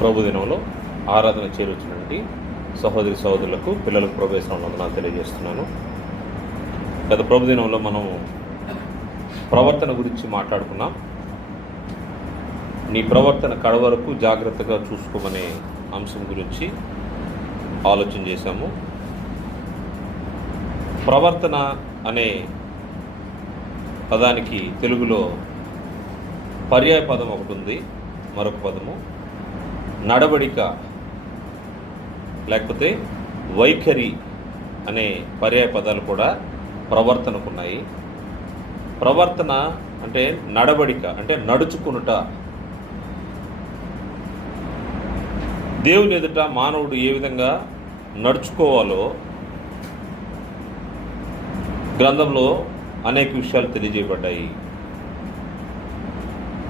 ప్రభు దినంలో ఆరాధన చేరువచ్చినటువంటి సహోదరి సహోదరులకు పిల్లలకు ప్రవేశంలో వందనాలు తెలియజేస్తున్నాను. గత ప్రభు దినంలో మనం ప్రవర్తన గురించి మాట్లాడుకున్నాం. నీ ప్రవర్తన కడవరకు జాగ్రత్తగా చూసుకోమనే అంశం గురించి ఆలోచన చేశాము. ప్రవర్తన అనే పదానికి తెలుగులో పర్యాయ పదం ఒకటి ఉంది, మరొక పదము నడవడిక లేకపోతే వైఖరి అనే పర్యాయ పదాలు కూడా ప్రవర్తనకున్నాయి. ప్రవర్తన అంటే నడవడిక, అంటే నడుచుకునుట. దేవుని ఎదుట మానవుడు ఏ విధంగా నడుచుకోవాలో గ్రంథంలో అనేక విషయాలు తెలియజేయబడ్డాయి.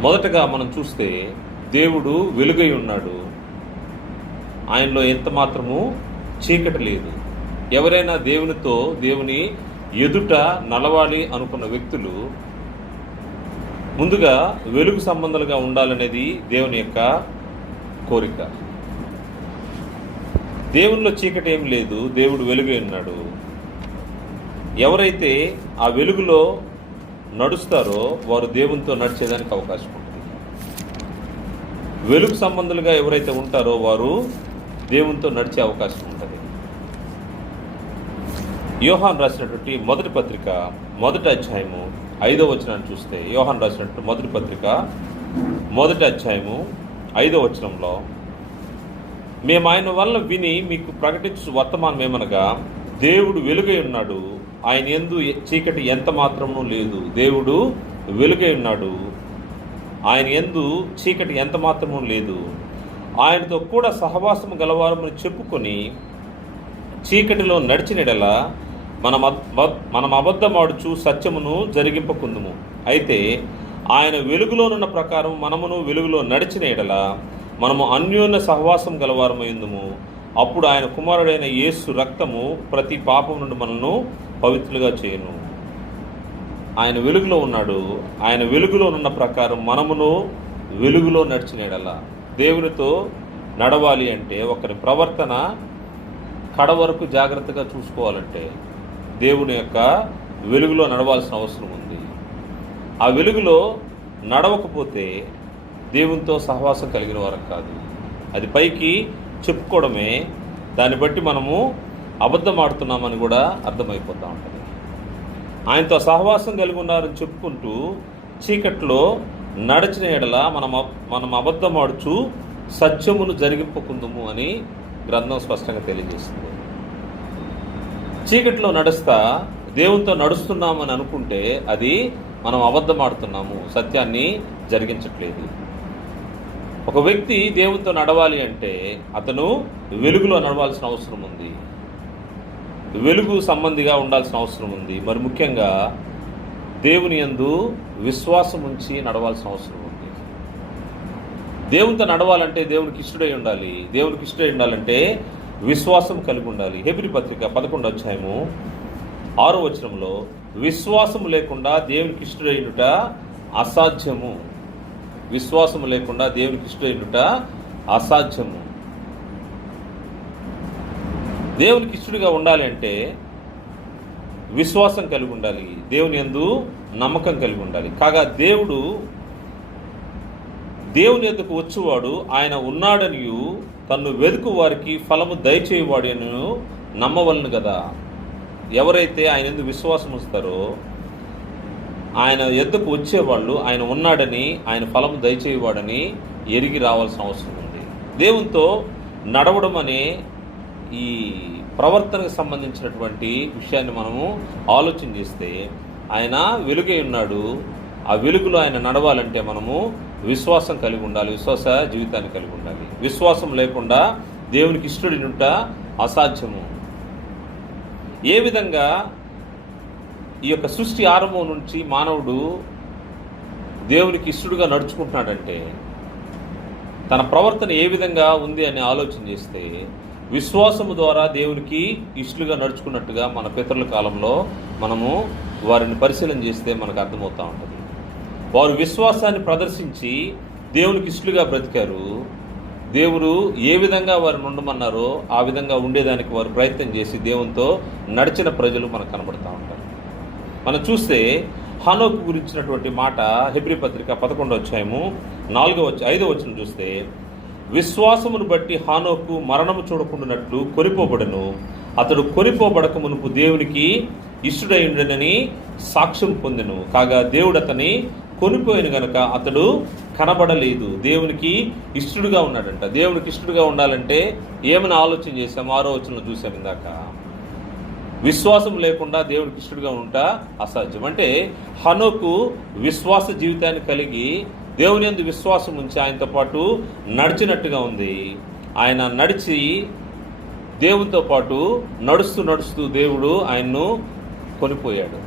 మొదటగా మనం చూస్తే దేవుడు వెలుగై ఉన్నాడు, ఆయనలో ఎంత మాత్రము చీకటి లేదు. ఎవరైనా దేవుని ఎదుట నలవాలి అనుకున్న వ్యక్తులు ముందుగా వెలుగు సంబంధాలుగా ఉండాలనేది దేవుని యొక్క కోరిక. దేవునిలో చీకటి ఏం లేదు, దేవుడు వెలుగై ఉన్నాడు. ఎవరైతే ఆ వెలుగులో నడుస్తారో వారు దేవునితో నడిచేదానికి అవకాశం ఉంటుంది. వెలుగు సంబంధులుగా ఎవరైతే ఉంటారో వారు దేవునితో నడిచే అవకాశం ఉంటుంది. యోహాన్ రాసినటువంటి మొదటి పత్రిక 1వ అధ్యాయము 5వ వచనాన్ని చూస్తే, యోహాన్ రాసినటువంటి మొదటి పత్రిక 1వ అధ్యాయము 5వ వచనంలో, మేము ఆయన వల్ల విని మీకు ప్రకటించు వర్తమానం ఏమనగా, దేవుడు వెలుగై ఉన్నాడు, ఆయన యందు చీకటి ఎంత మాత్రము లేదు. దేవుడు వెలుగై ఉన్నాడు, ఆయన యందు చీకటి ఎంత మాత్రము లేదు. ఆయనతో కూడా సహవాసము గలవారమని చెప్పుకొని చీకటిలో నడిచినడల మనం అబద్ధమాడుచు సత్యమును జరిగింపకుందుము. అయితే ఆయన వెలుగులోనున్న ప్రకారం మనమును వెలుగులో నడిచిన ఎడల మనము అన్యోన్య సహవాసం గలవారమైందుము. అప్పుడు ఆయన కుమారుడైన యేసు రక్తము ప్రతి పాపం నుండి మనను పవిత్రులుగా చేయను. ఆయన వెలుగులో ఉన్నాడు, ఆయన వెలుగులో ఉన్న ప్రకారం మనమును వెలుగులో నడిచిన ఎడల. దేవునితో నడవాలి అంటే ఒకరి ప్రవర్తన కడవరకు జాగ్రత్తగా చూసుకోవాలంటే దేవుని యొక్క వెలుగులో నడవాల్సిన అవసరం ఉంది. ఆ వెలుగులో నడవకపోతే దేవునితో సహవాసం కలిగిన వారం కాదు. అది పైకి చెప్పుకోవడమే, దాన్ని బట్టి మనము అబద్ధం ఆడుతున్నామని కూడా అర్థమైపోతూ ఉంటుంది. ఆయనతో సహవాసం కలిగి ఉన్నారని చెప్పుకుంటూ చీకట్లో నడిచిన ఎడల మనం అబద్ధం ఆడుచు సత్యమును జరిగింపకుందుము అని గ్రంథం స్పష్టంగా తెలియజేస్తుంది. చీకట్లో నడుస్తా దేవునితో నడుస్తున్నామని అనుకుంటే అది మనం అబద్ధం ఆడుతున్నాము, సత్యాన్ని జరిగించట్లేదు. ఒక వ్యక్తి దేవునితో నడవాలి అంటే అతను వెలుగులో నడవాల్సిన అవసరం ఉంది, వెలుగు సంబంధిగా ఉండాల్సిన అవసరం ఉంది. మరి ముఖ్యంగా దేవుని యందు విశ్వాసం ఉంచి నడవాల్సిన అవసరం ఉంది. దేవునితో నడవాలంటే దేవునికి ఇష్టడై ఉండాలి. దేవునికి ఇష్టడై ఉండాలంటే విశ్వాసం కలిగి ఉండాలి. హెబ్రీ పత్రిక 11వ అధ్యాయము 6వ వచనంలో, విశ్వాసము లేకుండా దేవునికి ఇష్టడైనట అసాధ్యము. విశ్వాసము లేకుండా దేవునికి ఇష్టడైనట అసాధ్యము. దేవునికి ఇష్టడిగా ఉండాలి అంటే విశ్వాసం కలిగి ఉండాలి, దేవుని యందు నమ్మకం కలిగి ఉండాలి. కాగా దేవుని యొద్దకు వచ్చేవాడు ఆయన ఉన్నాడనియు తన్ను వెదుకు వారికి ఫలము దయచేయవాడు అని నమ్మవలను కదా. ఎవరైతే ఆయన యందు విశ్వాసం ఉంచుతారో ఆయన యొద్దకు వచ్చేవాళ్ళు ఆయన ఉన్నాడని, ఆయన ఫలము దయచేయవాడని ఎరిగి రావాల్సిన అవసరం ఉంది. దేవునితో నడవడం అనే ఈ ప్రవర్తనకు సంబంధించినటువంటి విషయాన్ని మనము ఆలోచన చేస్తే, ఆయన వెలుగై ఉన్నాడు, ఆ వెలుగులో ఆయన నడవాలంటే మనము విశ్వాసం కలిగి ఉండాలి, విశ్వాస జీవితాన్ని కలిగి ఉండాలి. విశ్వాసం లేకుండా దేవునికి ఇష్టడినుట అసాధ్యము. ఏ విధంగా ఈ యొక్క సృష్టి ఆరంభం నుంచి మానవుడు దేవునికి ఇష్టడుగా నడుచుకుంటున్నాడంటే, తన ప్రవర్తన ఏ విధంగా ఉంది అని ఆలోచన చేస్తే, విశ్వాసము ద్వారా దేవునికి ఇష్టలుగా నడుచుకున్నట్టుగా మన పితరుల కాలంలో మనము వారిని పరిశీలన చేస్తే మనకు అర్థమవుతూ ఉంటుంది. వారు విశ్వాసాన్ని ప్రదర్శించి దేవునికి ఇష్టలుగా బ్రతికారు. దేవుడు ఏ విధంగా వారిని ఉండమన్నారో ఆ విధంగా ఉండేదానికి వారు ప్రయత్నం చేసి దేవునితో నడిచిన ప్రజలు మనకు కనబడుతూ ఉంటారు. మనం చూస్తే హనోకు గురించినటువంటి మాట హెబ్రీ పత్రిక 11వ అధ్యాయము 5వ వచనం చూస్తే, విశ్వాసమును బట్టి హానోకు మరణము చూడకుండానట్లు కొనిపోబడను, అతడు కొనిపోబడక మునుపు దేవునికి ఇష్టుడైండనని సాక్ష్యం పొందెను. కాగా దేవుడు అతని కొనిపోయిన గనుక అతడు కనబడలేదు. దేవునికి ఇష్టడుగా ఉన్నాడంట. దేవునికి ఇష్టడుగా ఉండాలంటే ఏమైనా ఆలోచన చేశాం? 6వ వచనంలో చూసాం ఇందాక. విశ్వాసం లేకుండా దేవునికి ఇష్టడుగా ఉంటా అసాధ్యం. అంటే హనోకు విశ్వాస జీవితాన్ని కలిగి దేవుని యందు విశ్వాసం ఉంచి ఆయనతో పాటు నడిచినట్టుగా ఉంది. ఆయన నడిచి దేవునితో పాటు నడుస్తూ నడుస్తూ దేవుడు ఆయన్ను కొనిపోయాడు.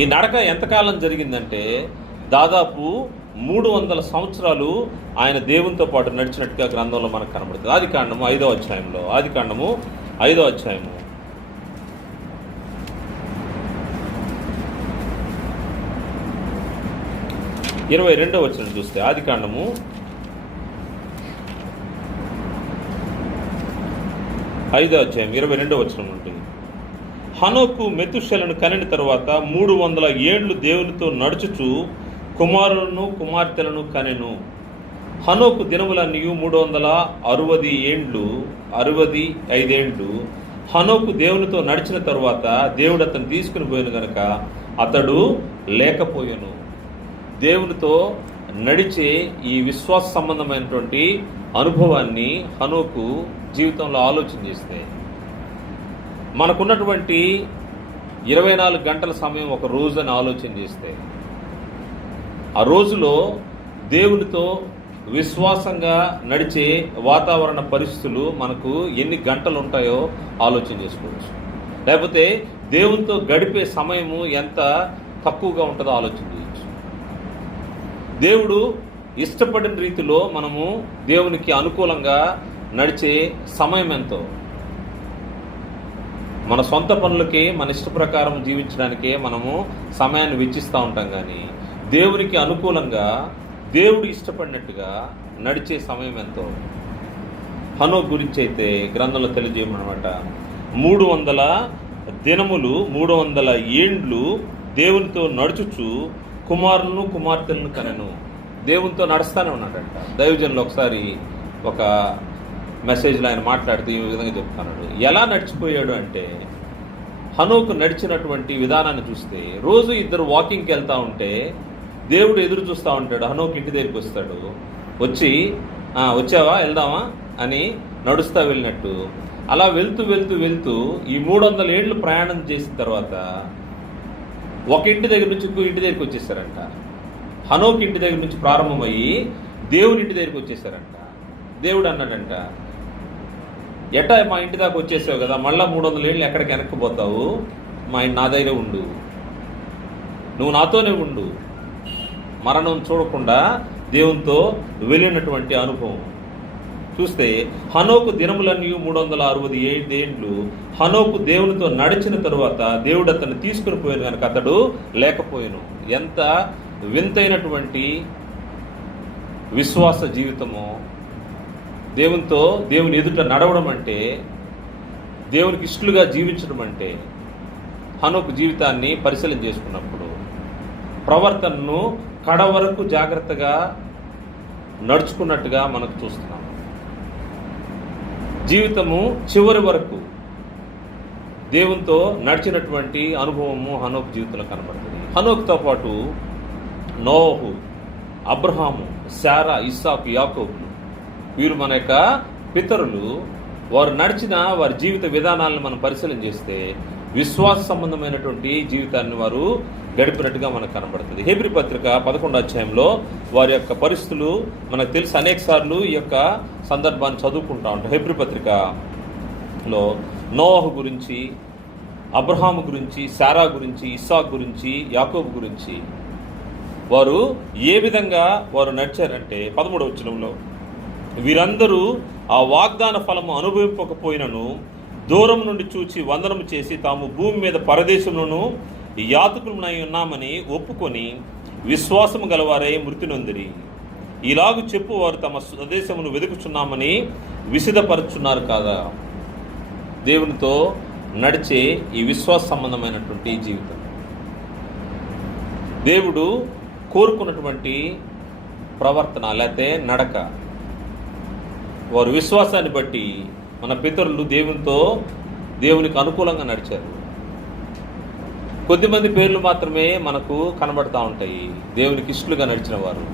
ఈ నడక ఎంతకాలం జరిగిందంటే దాదాపు 300 సంవత్సరాలు ఆయన దేవునితో పాటు నడిచినట్టుగా గ్రంథంలో మనకు కనబడుతుంది. ఆదికాండము 5వ అధ్యాయంలో 22వ వచనం చూస్తే, ఆదికాండము 5వ అధ్యాయం 22వ వచనం నుండి, హనోకు మెతుషెలను కనిన తరువాత 300 ఏండ్లు దేవునితో నడుచుచు కుమారులను కుమార్తెలను కనెను. హనోకు దినములన్నీ 365 ఏండ్లు. హనోకు దేవునితో నడిచిన తరువాత దేవుడు అతను తీసుకుని పోయిన గనక అతడు లేకపోయాను. దేవునితో నడిచే ఈ విశ్వాస సంబంధమైనటువంటి అనుభవాన్ని హనోకు జీవితంలో ఆలోచన చేస్తే, మనకున్నటువంటి 24 గంటల సమయం ఒక రోజు అని ఆలోచన చేస్తే, ఆ రోజులో దేవునితో విశ్వాసంగా నడిచే వాతావరణ పరిస్థితులు మనకు ఎన్ని గంటలు ఉంటాయో ఆలోచన చేసుకోవచ్చు. లేకపోతే దేవునితో గడిపే సమయము ఎంత తక్కువగా ఉంటుందో ఆలోచన చేయొచ్చు. దేవుడు ఇష్టపడిన రీతిలో మనము దేవునికి అనుకూలంగా నడిచే సమయం ఎంతో. మన సొంత పనులకి మన ఇష్ట ప్రకారం జీవించడానికే మనము సమయాన్ని వెచ్చిస్తూ ఉంటాం. కానీ దేవునికి అనుకూలంగా దేవుడు ఇష్టపడినట్టుగా నడిచే సమయం ఎంతో. హనోకు గురించి అయితే గ్రంథంలో తెలియజేయమన్నమాట. 300 దినములు 300 ఏండ్లు దేవునితో నడుచుచు కుమారులను కుమార్తెలను కనెను. దేవునితో నడుస్తూనే ఉన్నాడంట. దైవజనులు ఒకసారి ఒక మెసేజ్లో ఆయన మాట్లాడుతూ ఈ విధంగా చెప్తున్నాడు. ఎలా నడిచిపోయాడు అంటే, హనోకు నడిచినటువంటి విధానాన్ని చూస్తే, రోజు ఇద్దరు వాకింగ్కి వెళ్తూ ఉంటే దేవుడు ఎదురు చూస్తూ ఉంటాడు. హనోకు ఇంటి దగ్గరికి వస్తాడు. వచ్చి వచ్చావా వెళ్దామా అని నడుస్తూ వెళ్ళినట్టు అలా వెళ్తూ వెళ్తూ వెళ్తూ ఈ 300 ఏళ్ళు ప్రయాణం చేసిన తర్వాత ఒక ఇంటి దగ్గర నుంచి ఇంకో ఇంటి దగ్గరికి వచ్చేసారంట. హనోకు ఇంటి దగ్గర నుంచి ప్రారంభమయ్యి దేవుని ఇంటి దగ్గరికి వచ్చేసారంట. దేవుడు అన్నాడంట, ఎట్టా మా ఇంటి దాకా వచ్చేసావు కదా, మళ్ళీ 300 ఏళ్ళు ఎక్కడికి వెనక్కిపోతావు? నా దగ్గర ఉండు, నువ్వు నాతోనే ఉండు. మరణం చూడకుండా దేవునితో వెళ్ళినటువంటి అనుభవం చూస్తే, హనోకు దినములన్నీ 365 ఏండ్లు. హనోకు దేవునితో నడిచిన తరువాత దేవుడు అతన్ని తీసుకుని పోయాను కనుక అతడు లేకపోయాను. ఎంత వింతైనటువంటి విశ్వాస జీవితమో! దేవునితో దేవుని ఎదుట నడవడం అంటే, దేవునికి ఇష్టలుగా జీవించడం అంటే, హనోకు జీవితాన్ని పరిశీలన చేసుకున్నప్పుడు ప్రవర్తనను కడ వరకు జాగ్రత్తగా నడుచుకున్నట్టుగా మనకు చూస్తున్నాం. జీవితము చివరి వరకు దేవునితో నడిచినటువంటి అనుభవము హనోకు జీవితంలో కనబడుతుంది. హనోకుతో పాటు నోహు, అబ్రహాము, శారా, ఇస్సాకు, యాకోబులు, వీరు మన యొక్క పితరులు. వారు నడిచిన వారి జీవిత విధానాలను మనం పరిశీలన చేస్తే విశ్వాస సంబంధమైనటువంటి జీవితాన్ని వారు గడిపినట్టుగా మనకు కనబడుతుంది. హెబ్రీ పత్రిక 11వ అధ్యాయంలో వారి యొక్క పరిస్థితులు మనకు తెలుసు. అనేక సార్లు ఈ యొక్క సందర్భాన్ని చదువుకుంటూ ఉంటాం. హెబ్రీ పత్రికలో నోహు గురించి, అబ్రహాము గురించి, శారా గురించి, ఇస్సాకు గురించి, యాకోబు గురించి వారు ఏ విధంగా వారు నడిచారంటే 13వ వచనంలో, వీరందరూ ఆ వాగ్దాన ఫలము అనుభవింపకపోయినను దూరం నుండి చూచి వందనము చేసి తాము భూమి మీద పరదేశంలోనూ యాతకులమై ఉన్నామని ఒప్పుకొని విశ్వాసము గలవారై మృతి నొందిరి. ఇలాగు చెప్పు వారు తమ స్వదేశమును వెతుకుచున్నామని విసిదపరుచున్నారు కాదా. దేవునితో నడిచే ఈ విశ్వాస సంబంధమైనటువంటి జీవితం దేవుడు కోరుకున్నటువంటి ప్రవర్తన లేకపోతే నడక. వారు విశ్వాసాన్ని బట్టి మన పితరులు దేవునికి అనుకూలంగా నడిచారు. కొద్దిమంది పేర్లు మాత్రమే మనకు కనబడతా ఉంటాయి. దేవునికి ఇష్టలుగా నడిచిన వారు,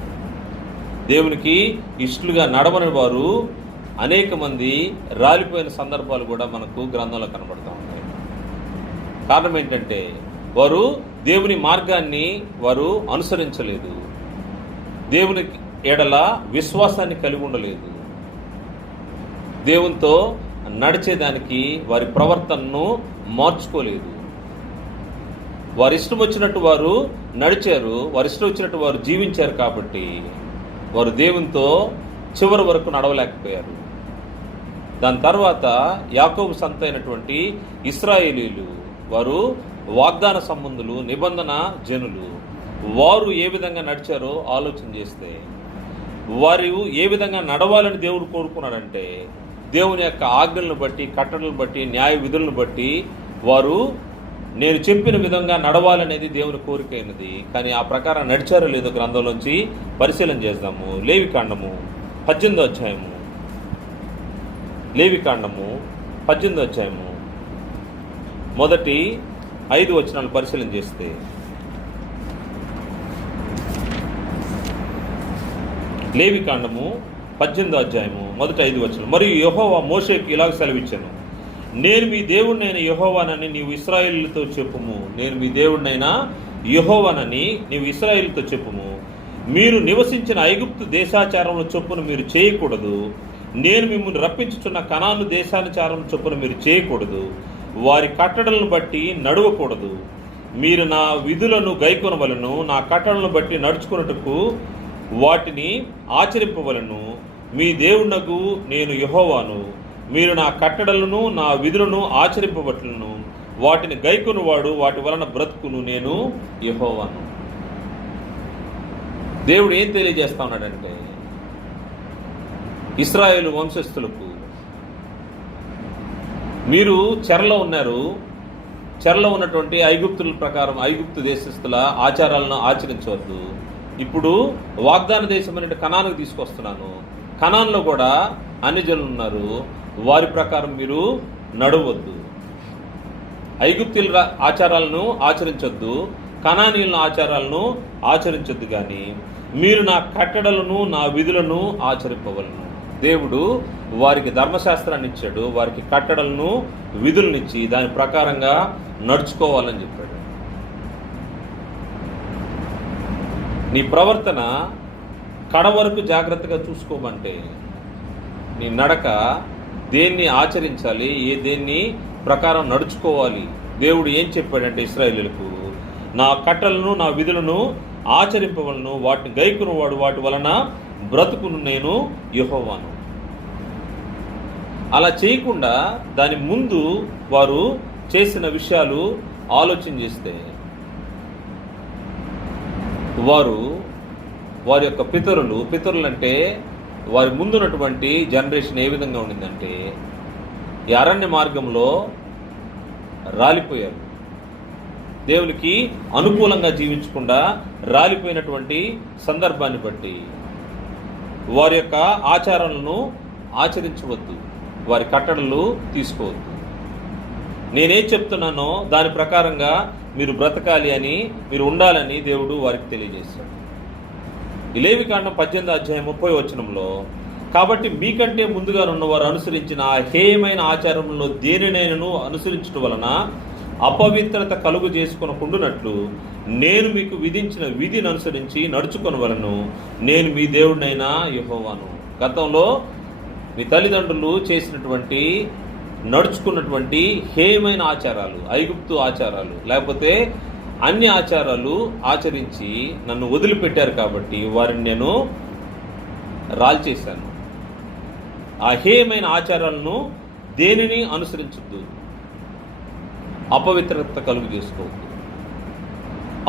దేవునికి ఇష్టలుగా నడవని వారు అనేక మంది రాలిపోయిన సందర్భాలు కూడా మనకు గ్రంథంలో కనబడతా ఉంటాయి. కారణం ఏంటంటే వారు దేవుని మార్గాన్ని వారు అనుసరించలేదు, దేవుని ఎడల విశ్వాసాన్ని కలిగి ఉండలేదు, దేవునితో నడిచేదానికి వారి ప్రవర్తనను మార్చుకోలేదు. వారి ఇష్టం వచ్చినట్టు వారు నడిచారు, వారి ఇష్టం వచ్చినట్టు వారు జీవించారు. కాబట్టి వారు దేవునితో చివరి వరకు నడవలేకపోయారు. దాని తర్వాత యాకోబు సంత అయినటువంటి ఇశ్రాయేలీలు, వారు వాగ్దాన సంబంధులు, నిబంధన జనులు. వారు ఏ విధంగా నడిచారో ఆలోచన చేస్తే వారు ఏ విధంగా నడవాలని దేవుడు కోరుకున్నాడంటే దేవుని యొక్క ఆజ్ఞలను బట్టి, కట్టడలను బట్టి, న్యాయ విధులను బట్టి వారు నేను చెప్పిన విధంగా నడవాలనేది దేవుని కోరిక అయినది. కానీ ఆ ప్రకారం నడిచారో లేదో గ్రంథంలోంచి పరిశీలన చేద్దాము. లేవికాండము 18వ అధ్యాయము, లేవికాండము 18వ అధ్యాయము మొదటి 5 వచనాలు పరిశీలన చేస్తే, లేవికాండము 18వ అధ్యాయము మొదటి 5 వచనం. మరియు యెహోవా మోషేకి ఇలాగ సెలవిచ్చాను, నేను మీ దేవుడినైన యెహోవానని నీవు ఇశ్రాయేలుతో చెప్పుము. నేను మీ దేవుడినైనా యెహోవానని నీవు ఇశ్రాయేలుతో చెప్పుము. మీరు నివసించిన ఐగుప్తు దేశాచారముల చొప్పున మీరు చేయకూడదు. నేను మిమ్మల్ని రప్పించుచున్న కనాను దేశాచారం చొప్పున మీరు చేయకూడదు. వారి కట్టడలను బట్టి నడవకూడదు. మీరు నా విధులను గైకొనవలను, నా కట్టడలను బట్టి నడుచుకున్నట్టుకు వాటిని ఆచరింపవలను. మీ దేవునకు నేను యెహోవాను. మీరు నా కట్టడలను నా విధులను ఆచరింపబట్లను. వాటిని గైకొనువాడు వాటి వలన బ్రతుకును. నేను యెహోవాను. దేవుడు ఏం తెలియజేస్తా ఉన్నాడంటే ఇశ్రాయేలు వంశస్థులకు, మీరు చెరలో ఉన్నారు, చెరలో ఉన్నటువంటి ఐగుప్తుల ప్రకారం ఐగుప్తు దేశస్థుల ఆచారాలను ఆచరించవద్దు. ఇప్పుడు వాగ్దాన దేశం అనే కనానుకు తీసుకొస్తున్నాను. కనాన్లో కూడా అన్ని జనులు ఉన్నారు, వారి ప్రకారం మీరు నడవద్దు. ఐగుప్తుల ఆచారాలను ఆచరించొద్దు, కనానీయుల ఆచారాలను ఆచరించొద్దు. కానీ మీరు నా కట్టడలను నా విధులను ఆచరింపవలను. దేవుడు వారికి ధర్మశాస్త్రాన్ని ఇచ్చాడు, వారికి కట్టడలను విధులనిచ్చి దాని ప్రకారంగా నడుచుకోవాలని చెప్పాడు. నీ ప్రవర్తన కడ వరకు జాగ్రత్తగా చూసుకోమంటే నీ నడక దేన్ని ఆచరించాలి, దేన్ని ప్రకారం నడుచుకోవాలి. దేవుడు ఏం చెప్పాడంటే ఇశ్రాయేలీయులకు, నా కట్టలను నా విధులను ఆచరింపవలను, వాటిని గైకొనువాడు వాటి వలన బ్రతుకును. నేను యెహోవాను. అలా చేయకుండా దాని ముందు వారు చేసిన విషయాలు ఆలోచన చేస్తే వారి యొక్క పితరులు అంటే వారి ముందున్నటువంటి జనరేషన్ ఏ విధంగా ఉండిందంటే ఈ అరణ్య మార్గంలో రాలిపోయారు. దేవునికి అనుకూలంగా జీవించకుండా రాలిపోయినటువంటి సందర్భాన్ని బట్టి వారి యొక్క ఆచారాలను ఆచరించవద్దు, వారి కట్టడలు తీసుకోవద్దు. నేనేం చెప్తున్నానో దాని ప్రకారంగా మీరు బ్రతకాలి అని, మీరు ఉండాలని దేవుడు వారికి తెలియజేశాడు. ఈ లేవికాండం 18వ అధ్యాయం 30వ వచనంలో, కాబట్టి మీకంటే ముందుగా ఉన్నవారు అనుసరించిన ఆ హేయమైన ఆచారంలో దేనినైనను అనుసరించడం వలన అపవిత్రత కలుగు చేసుకొనకుండునట్లు నేను మీకు విధించిన విధిని అనుసరించి నడుచుకొనవలను. నేను మీ దేవుడినైనా యెహోవాను. గతంలో మీ తల్లిదండ్రులు చేసినటువంటి నడుచుకున్నటువంటి హేయమైన ఆచారాలు, ఐగుప్తు ఆచారాలు, లేకపోతే అన్ని ఆచారాలు ఆచరించి నన్ను వదిలిపెట్టారు కాబట్టి వారిని నేను రాల్చేశాను. ఆ హేయమైన ఆచారాలను దేనిని అనుసరించద్దు, అపవిత్రత కలుగు చేసుకోవద్దు.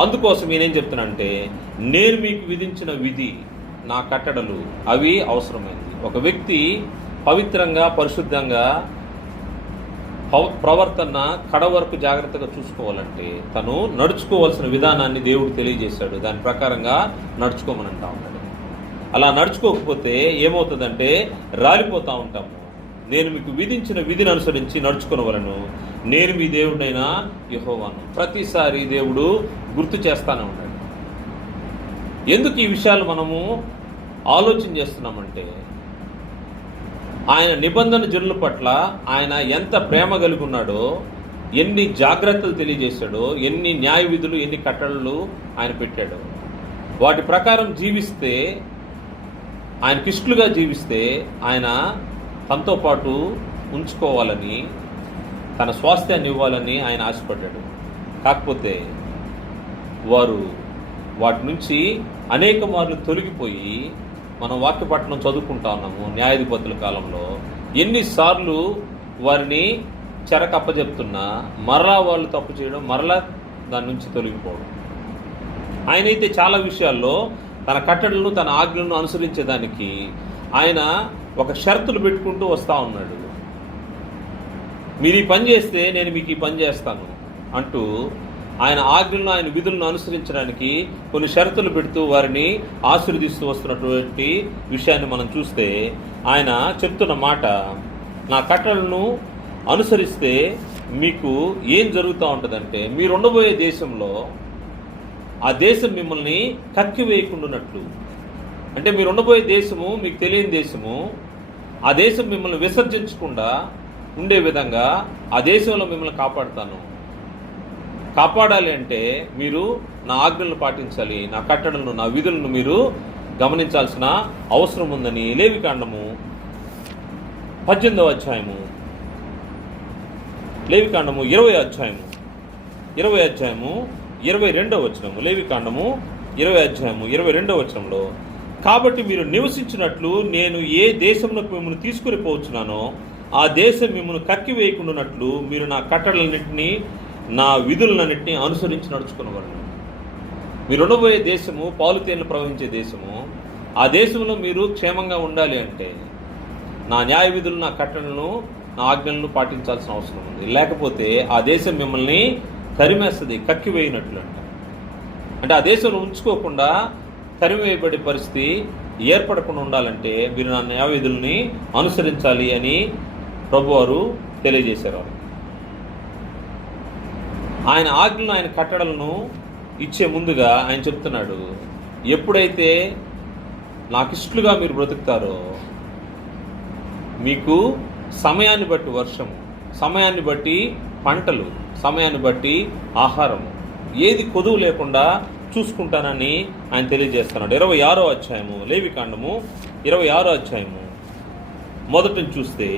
అందుకోసం నేనేం చెప్తున్నానంటే, నేను మీకు విధించిన విధి నా కట్టడలు అవి అవసరమైనది. ఒక వ్యక్తి పవిత్రంగా పరిశుద్ధంగా ప్రవర్తన కడ వరకు జాగ్రత్తగా చూసుకోవాలంటే తను నడుచుకోవాల్సిన విధానాన్ని దేవుడు తెలియజేశాడు. దాని ప్రకారంగా నడుచుకోమని అంటా ఉన్నాడు. అలా నడుచుకోకపోతే ఏమవుతుందంటే రాలిపోతూ ఉంటాము. నేను మీకు విధించిన విధిని అనుసరించి నడుచుకునవలను, నేను మీ దేవుడైన యెహోవాను. ప్రతిసారి దేవుడు గుర్తు చేస్తానే ఉన్నాడు. ఎందుకు ఈ విషయాలు మనము ఆలోచన చేస్తున్నామంటే ఆయన నిబంధన జనుల పట్ల ఆయన ఎంత ప్రేమ కలిగి ఉన్నాడో, ఎన్ని జాగ్రత్తలు తెలియజేశాడో, ఎన్ని న్యాయ విధులు, ఎన్ని కట్టడలు ఆయన పెట్టాడో. వాటి ప్రకారం జీవిస్తే, ఆయనకి ఇష్టలుగా జీవిస్తే ఆయన తనతో పాటు ఉంచుకోవాలని, తన స్వాస్థ్యాన్ని ఇవ్వాలని ఆయన ఆశపడ్డాడు. కాకపోతే వారు వాటి నుంచి అనేక మార్లు తొలగిపోయి, మనం వాక్యపట్నం చదువుకుంటా ఉన్నాము న్యాయాధిపతుల కాలంలో, ఎన్నిసార్లు వారిని చెరకప్పచెప్తున్నా మరలా వాళ్ళు తప్పు చేయడం, మరలా దాని నుంచి తొలగిపోవడం. ఆయనైతే చాలా విషయాల్లో తన కట్టడలను, తన ఆజ్ఞలను అనుసరించేదానికి ఆయన ఒక షరతులు పెట్టుకుంటూ వస్తూ ఉన్నాడు. మీరు ఈ పని చేస్తే నేను మీకు ఈ పని చేస్తాను అంటూ ఆయన ఆజ్ఞలను, ఆయన విధులను అనుసరించడానికి కొన్ని షరతులు పెడుతూ వారిని ఆశీర్వదిస్తూ వస్తున్నటువంటి విషయాన్ని మనం చూస్తే ఆయన చెప్తున్న మాట, నా కట్టడలను అనుసరిస్తే మీకు ఏం జరుగుతూ ఉంటుందంటే, మీరు ఉండబోయే దేశంలో ఆ దేశం మిమ్మల్ని కక్కివేయకుండానట్లు. అంటే మీరు ఉండబోయే దేశము మీకు తెలియని దేశము, ఆ దేశం మిమ్మల్ని విసర్జించకుండా ఉండే విధంగా ఆ దేశంలో మిమ్మల్ని కాపాడుతాను. కాపాడాలి అంటే మీరు నా ఆజ్ఞలను పాటించాలి, నా కట్టడలను, నా విధులను మీరు గమనించాల్సిన అవసరం ఉందని లేవికాండము 18వ అధ్యాయము, లేవికాండము 20వ అధ్యాయము 22వ వచనము, లేవికాండము 20వ అధ్యాయము 22వ వచనంలో, కాబట్టి మీరు నివసించినట్లు నేను ఏ దేశంలోకి మిమ్మల్ని తీసుకుని పోవచ్చున్నానో ఆ దేశం మిమ్మల్ని కక్కివేయకుండానట్లు మీరు నా కట్టడలన్నింటినీ, నా విధులన్నింటినీ అనుసరించి నడుచుకునేవారు. మీరు ఉండబోయే దేశము పాలు తేనెలు ప్రవహించే దేశము. ఆ దేశంలో మీరు క్షేమంగా ఉండాలి అంటే నా న్యాయ విధులు, నా కట్టడలను, నా ఆజ్ఞలను పాటించాల్సిన అవసరం ఉంది. లేకపోతే ఆ దేశం మిమ్మల్ని తరిమేస్తుంది, కక్కివేయినట్లు అంట. అంటే ఆ దేశంలో ఉంచుకోకుండా తరిమివేయబడే పరిస్థితి ఏర్పడకుండా ఉండాలంటే మీరు నా న్యాయ విధుల్ని అనుసరించాలి అని ప్రభువారు తెలియజేశారు. ఆయన ఆజ్ఞలను, ఆయన కట్టడలను ఇచ్చే ముందుగా ఆయన చెప్తున్నాడు, ఎప్పుడైతే నాకు ఇష్టలుగా మీరు బ్రతుకుతారో మీకు సమయాన్ని బట్టి వర్షము, సమయాన్ని బట్టి పంటలు, సమయాన్ని బట్టి ఆహారము, ఏది కొదువు లేకుండా చూసుకుంటానని ఆయన తెలియజేస్తున్నాడు. 26వ అధ్యాయము, లేవికాండము 26వ అధ్యాయము మొదటిని చూస్తే,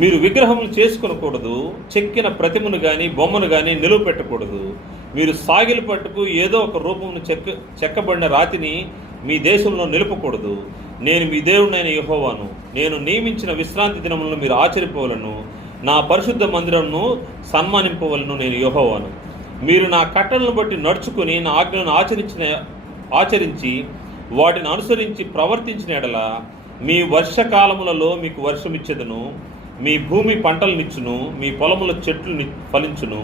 మీరు విగ్రహములు చేసుకొనకూడదు, చెక్కిన ప్రతిమను కానీ బొమ్మను కానీ నిలువ పెట్టకూడదు, మీరు సాగిలి పట్టుకు ఏదో ఒక రూపమును చెక్కబడిన రాతిని మీ దేశంలో నిలుపకూడదు. నేను మీ దేవుడైన యెహోవాను. నేను నియమించిన విశ్రాంతి దినములను మీరు ఆచరింపవలను, నా పరిశుద్ధ మందిరమును సన్మానింపవలను. నేను యెహోవాను. మీరు నా కట్టలను బట్టి నడుచుకుని నా ఆజ్ఞలను ఆచరించి వాటిని అనుసరించి ప్రవర్తించిన ఎడల మీ వర్షకాలములలో మీకు వర్షమిచ్చేదను, మీ భూమి పంటలనిచ్చును, మీ పొలముల చెట్లు ఫలించును,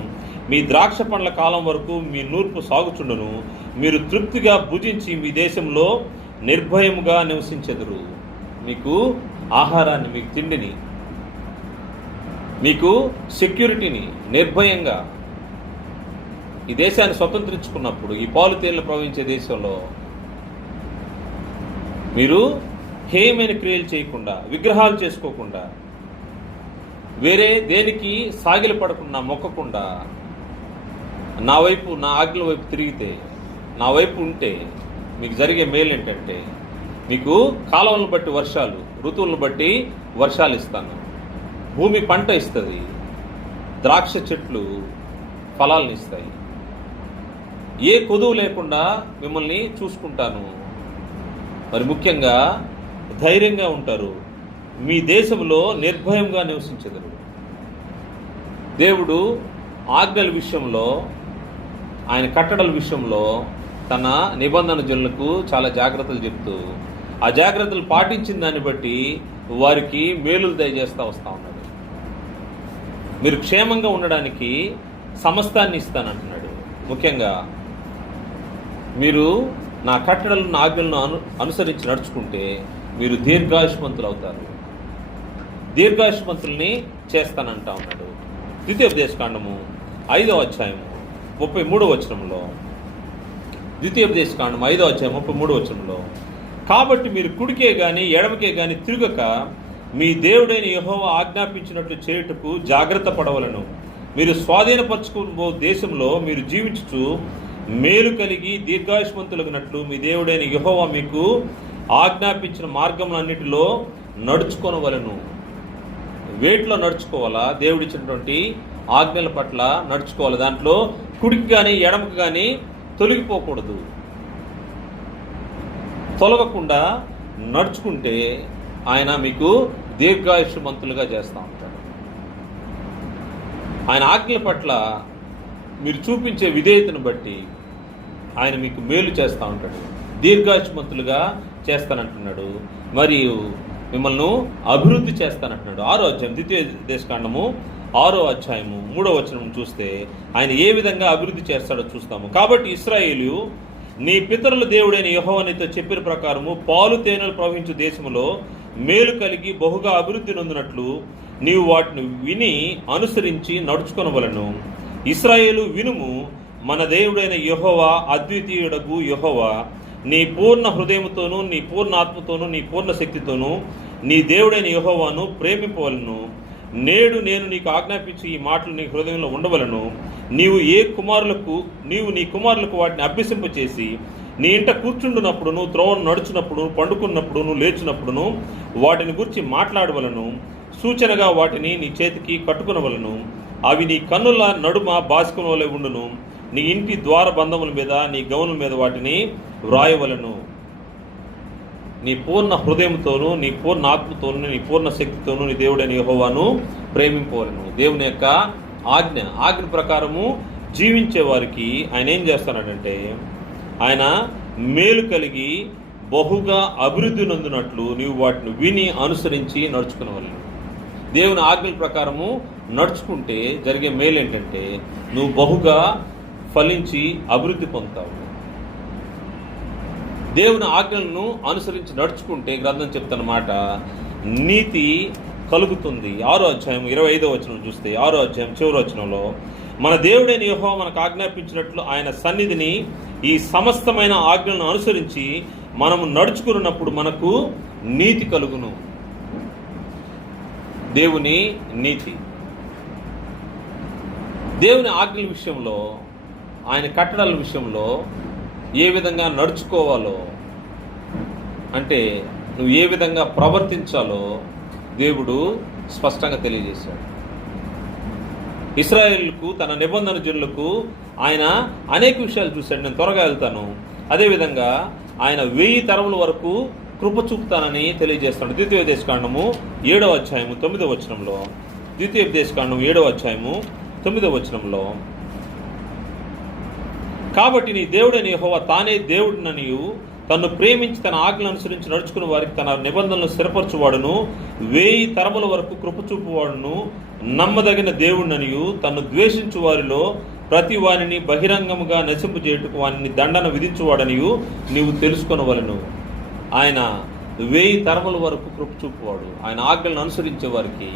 మీ ద్రాక్ష పండ్ల కాలం వరకు మీ నూర్పు సాగుచుండును, మీరు తృప్తిగా భుజించి మీ దేశంలో నిర్భయముగా నివసించెదరు. మీకు ఆహారాన్ని, మీకు తిండిని, మీకు సెక్యూరిటీని నిర్భయంగా ఈ దేశాన్ని స్వతంత్రించుకున్నప్పుడు, ఈ పాలు తేనెలు ప్రవహించే దేశంలో మీరు హేయమైన క్రియలు చేయకుండా, విగ్రహాలు చేసుకోకుండా, వేరే దేనికి సాగిలి పడకుండా, మొక్కకుండా నా వైపు, నా ఆజ్ఞల వైపు తిరిగితే, నా వైపు ఉంటే మీకు జరిగే మేలు ఏంటంటే, మీకు కాలాలను బట్టి వర్షాలు, ఋతువులను బట్టి వర్షాలు ఇస్తాను, భూమి పంట ఇస్తుంది, ద్రాక్ష చెట్లు ఫలాలను ఇస్తాయి, ఏ కొదువు లేకుండా మిమ్మల్ని చూసుకుంటాను. మరి ముఖ్యంగా ధైర్యంగా ఉంటారు, మీ దేశంలో నిర్భయంగా నివసించెదరు. దేవుడు ఆజ్ఞల విషయంలో, ఆయన కట్టడల విషయంలో తన నిబంధన జనులకు చాలా జాగ్రత్తలు చెప్తూ ఆ జాగ్రత్తలు పాటించిన దాన్ని బట్టి వారికి మేలులు దయచేస్తూ వస్తూ ఉన్నాడు. మీరు క్షేమంగా ఉండడానికి సమస్తాన్ని ఇస్తానంటున్నాడు. ముఖ్యంగా మీరు నా కట్టడలను నా ఆజ్ఞలను అనుసరించి నడుచుకుంటే మీరు దీర్ఘాయుష్మంతులు అవుతారు, దీర్ఘాయుష్మంతుల్ని చేస్తానంటా ఉన్నాడు. ద్వితీయోపదేశకాండము 5వ అధ్యాయము 33వ వచనంలో, ద్వితీయోపదేశకాండం 5వ అధ్యాయం 33వ వచనంలో, కాబట్టి మీరు కుడికే గాని ఎడమకే గాని తిరుగక మీ దేవుడైన యెహోవా ఆజ్ఞాపించినట్లు చేయుటకు జాగ్రత్త పడవలను. మీరు స్వాధీనపరచుకునే దేశంలో మీరు జీవించుచు మేలు కలిగి దీర్ఘాయుష్మంతులగినట్లు మీ దేవుడైన యెహోవా మీకు ఆజ్ఞాపించిన మార్గములన్నిటిలో నడుచుకొనవలను. వేటిలో నడుచుకోవాలా? దేవుడిచ్చినటువంటి ఆజ్ఞల పట్ల నడుచుకోవాలి. దాంట్లో కుడికి కానీ ఎడమకు కానీ తొలగిపోకూడదు. తొలగకుండా నడుచుకుంటే ఆయన మీకు దీర్ఘాయుష్మంతులుగా చేస్తూ ఉంటాడు. ఆయన ఆజ్ఞల పట్ల మీరు చూపించే విధేయతను బట్టి ఆయన మీకు మేలు చేస్తూ ఉంటాడు, దీర్ఘాయుష్మంతులుగా చేస్తానంటున్నాడు, మరియు మిమ్మల్ని అభివృద్ధి చేస్తానంటున్నాడు. 6వ అధ్యాయం ద్వితీయోపదేశకాండము 6వ అధ్యాయము 3వ వచనం చూస్తే ఆయన ఏ విధంగా అభివృద్ధి చేస్తాడో చూస్తాము. కాబట్టి ఇశ్రాయేలు నీ పితరుల దేవుడైన యెహోవా నీతో చెప్పిన ప్రకారము పాలు తేనెలు ప్రవహించు దేశములో మేలు కలిగి బహుగా అభివృద్ధి నొందినట్లు నీవు వాటిని విని అనుసరించి నడుచుకొనవలను. ఇశ్రాయేలు వినుము, మన దేవుడైన యెహోవా అద్వితీయుడగు యెహోవా నీ పూర్ణ హృదయముతోనూ నీ పూర్ణ ఆత్మతోనూ నీ పూర్ణ శక్తితోనూ నీ దేవుడైన యెహోవాను ప్రేమింపవలను. నేడు నేను నీకు ఆజ్ఞాపించి ఈ మాటలు నీ హృదయంలో ఉండవలను. నీవు నీ కుమారులకు వాటిని అభ్యసింపచేసి నీ ఇంట కూర్చుండునప్పుడు, నువ్వు త్రోవను నడుచున్నప్పుడు, పండుకున్నప్పుడు, నువ్వు లేచినప్పుడును వాటిని గురించి మాట్లాడవలను. సూచనగా వాటిని నీ చేతికి కట్టుకునవలను. అవి నీ కన్నుల నడుమ బాసికం వలె ఉండును. నీ ఇంటి ద్వార బంధముల మీద, నీ గౌనుల మీద వాటిని వ్రాయవలను. నీ పూర్ణ హృదయంతోనూ నీ పూర్ణ ఆత్మతోనూ నీ పూర్ణ శక్తితోనూ నీ దేవుడైన యెహోవాను ప్రేమింపవలను. దేవుని యొక్క ఆజ్ఞ ప్రకారము జీవించే వారికి ఆయన ఏం చేస్తున్నాడంటే, ఆయన మేలు కలిగి బహుగా అభివృద్ధి నొందినట్లు నీవు వాటిని విని అనుసరించి నడుచుకునవలను. దేవుని ఆజ్ఞల ప్రకారము నడుచుకుంటే జరిగే మేలు ఏంటంటే నువ్వు బహుగా ఫలించి అభివృద్ధి పొందుతావు. దేవుని ఆజ్ఞలను అనుసరించి నడుచుకుంటే గ్రంథం చెప్తున్నమాట నీతి కలుగుతుంది. 6వ అధ్యాయం 25వ వచనం చూస్తే, 6వ అధ్యాయం చివరి వచనంలో, మన దేవుడైన యెహోవా మనకు ఆజ్ఞాపించినట్లు ఆయన సన్నిధిని ఈ సమస్తమైన ఆజ్ఞలను అనుసరించి మనము నడుచుకున్నప్పుడు మనకు నీతి కలుగును. దేవుని నీతి, దేవుని ఆజ్ఞల విషయంలో, ఆయన కట్టడల విషయంలో ఏ విధంగా నడుచుకోవాలో, అంటే నువ్వు ఏ విధంగా ప్రవర్తించాలో దేవుడు స్పష్టంగా తెలియజేశాడు. ఇశ్రాయేలుకు, తన నిబంధన జనులకు ఆయన అనేక విషయాలు చూశాడు. నేను త్వరగా వెళ్తాను. అదేవిధంగా ఆయన 1000 తరముల వరకు కృప చూపుతానని తెలియజేస్తాడు. ద్వితీయోపదేశకాండము 7వ అధ్యాయము 9వ వచనంలో, ద్వితీయోపదేశకాండము 7వ అధ్యాయము 9వ వచనంలో, కాబట్టి నీ దేవుడైన యెహోవా తానే దేవుడిననియు తన్ను ప్రేమించి తన ఆజ్ఞలను అనుసరించి నడుచుకున్న వారికి తన నిబంధనలు స్థిరపరచువాడును, 1000 తరముల వరకు కృపచూపువాడును, నమ్మదగిన దేవుడిననియు తన్ను ద్వేషించు వారిలో ప్రతి వారిని బహిరంగముగా నశింపజేయుటకు వారిని దండన విధించువాడనియు నీవు తెలుసుకొనవలెను. ఆయన 1000 తరముల వరకు కృపచూపువాడు. ఆయన ఆజ్ఞలను అనుసరించే వారికి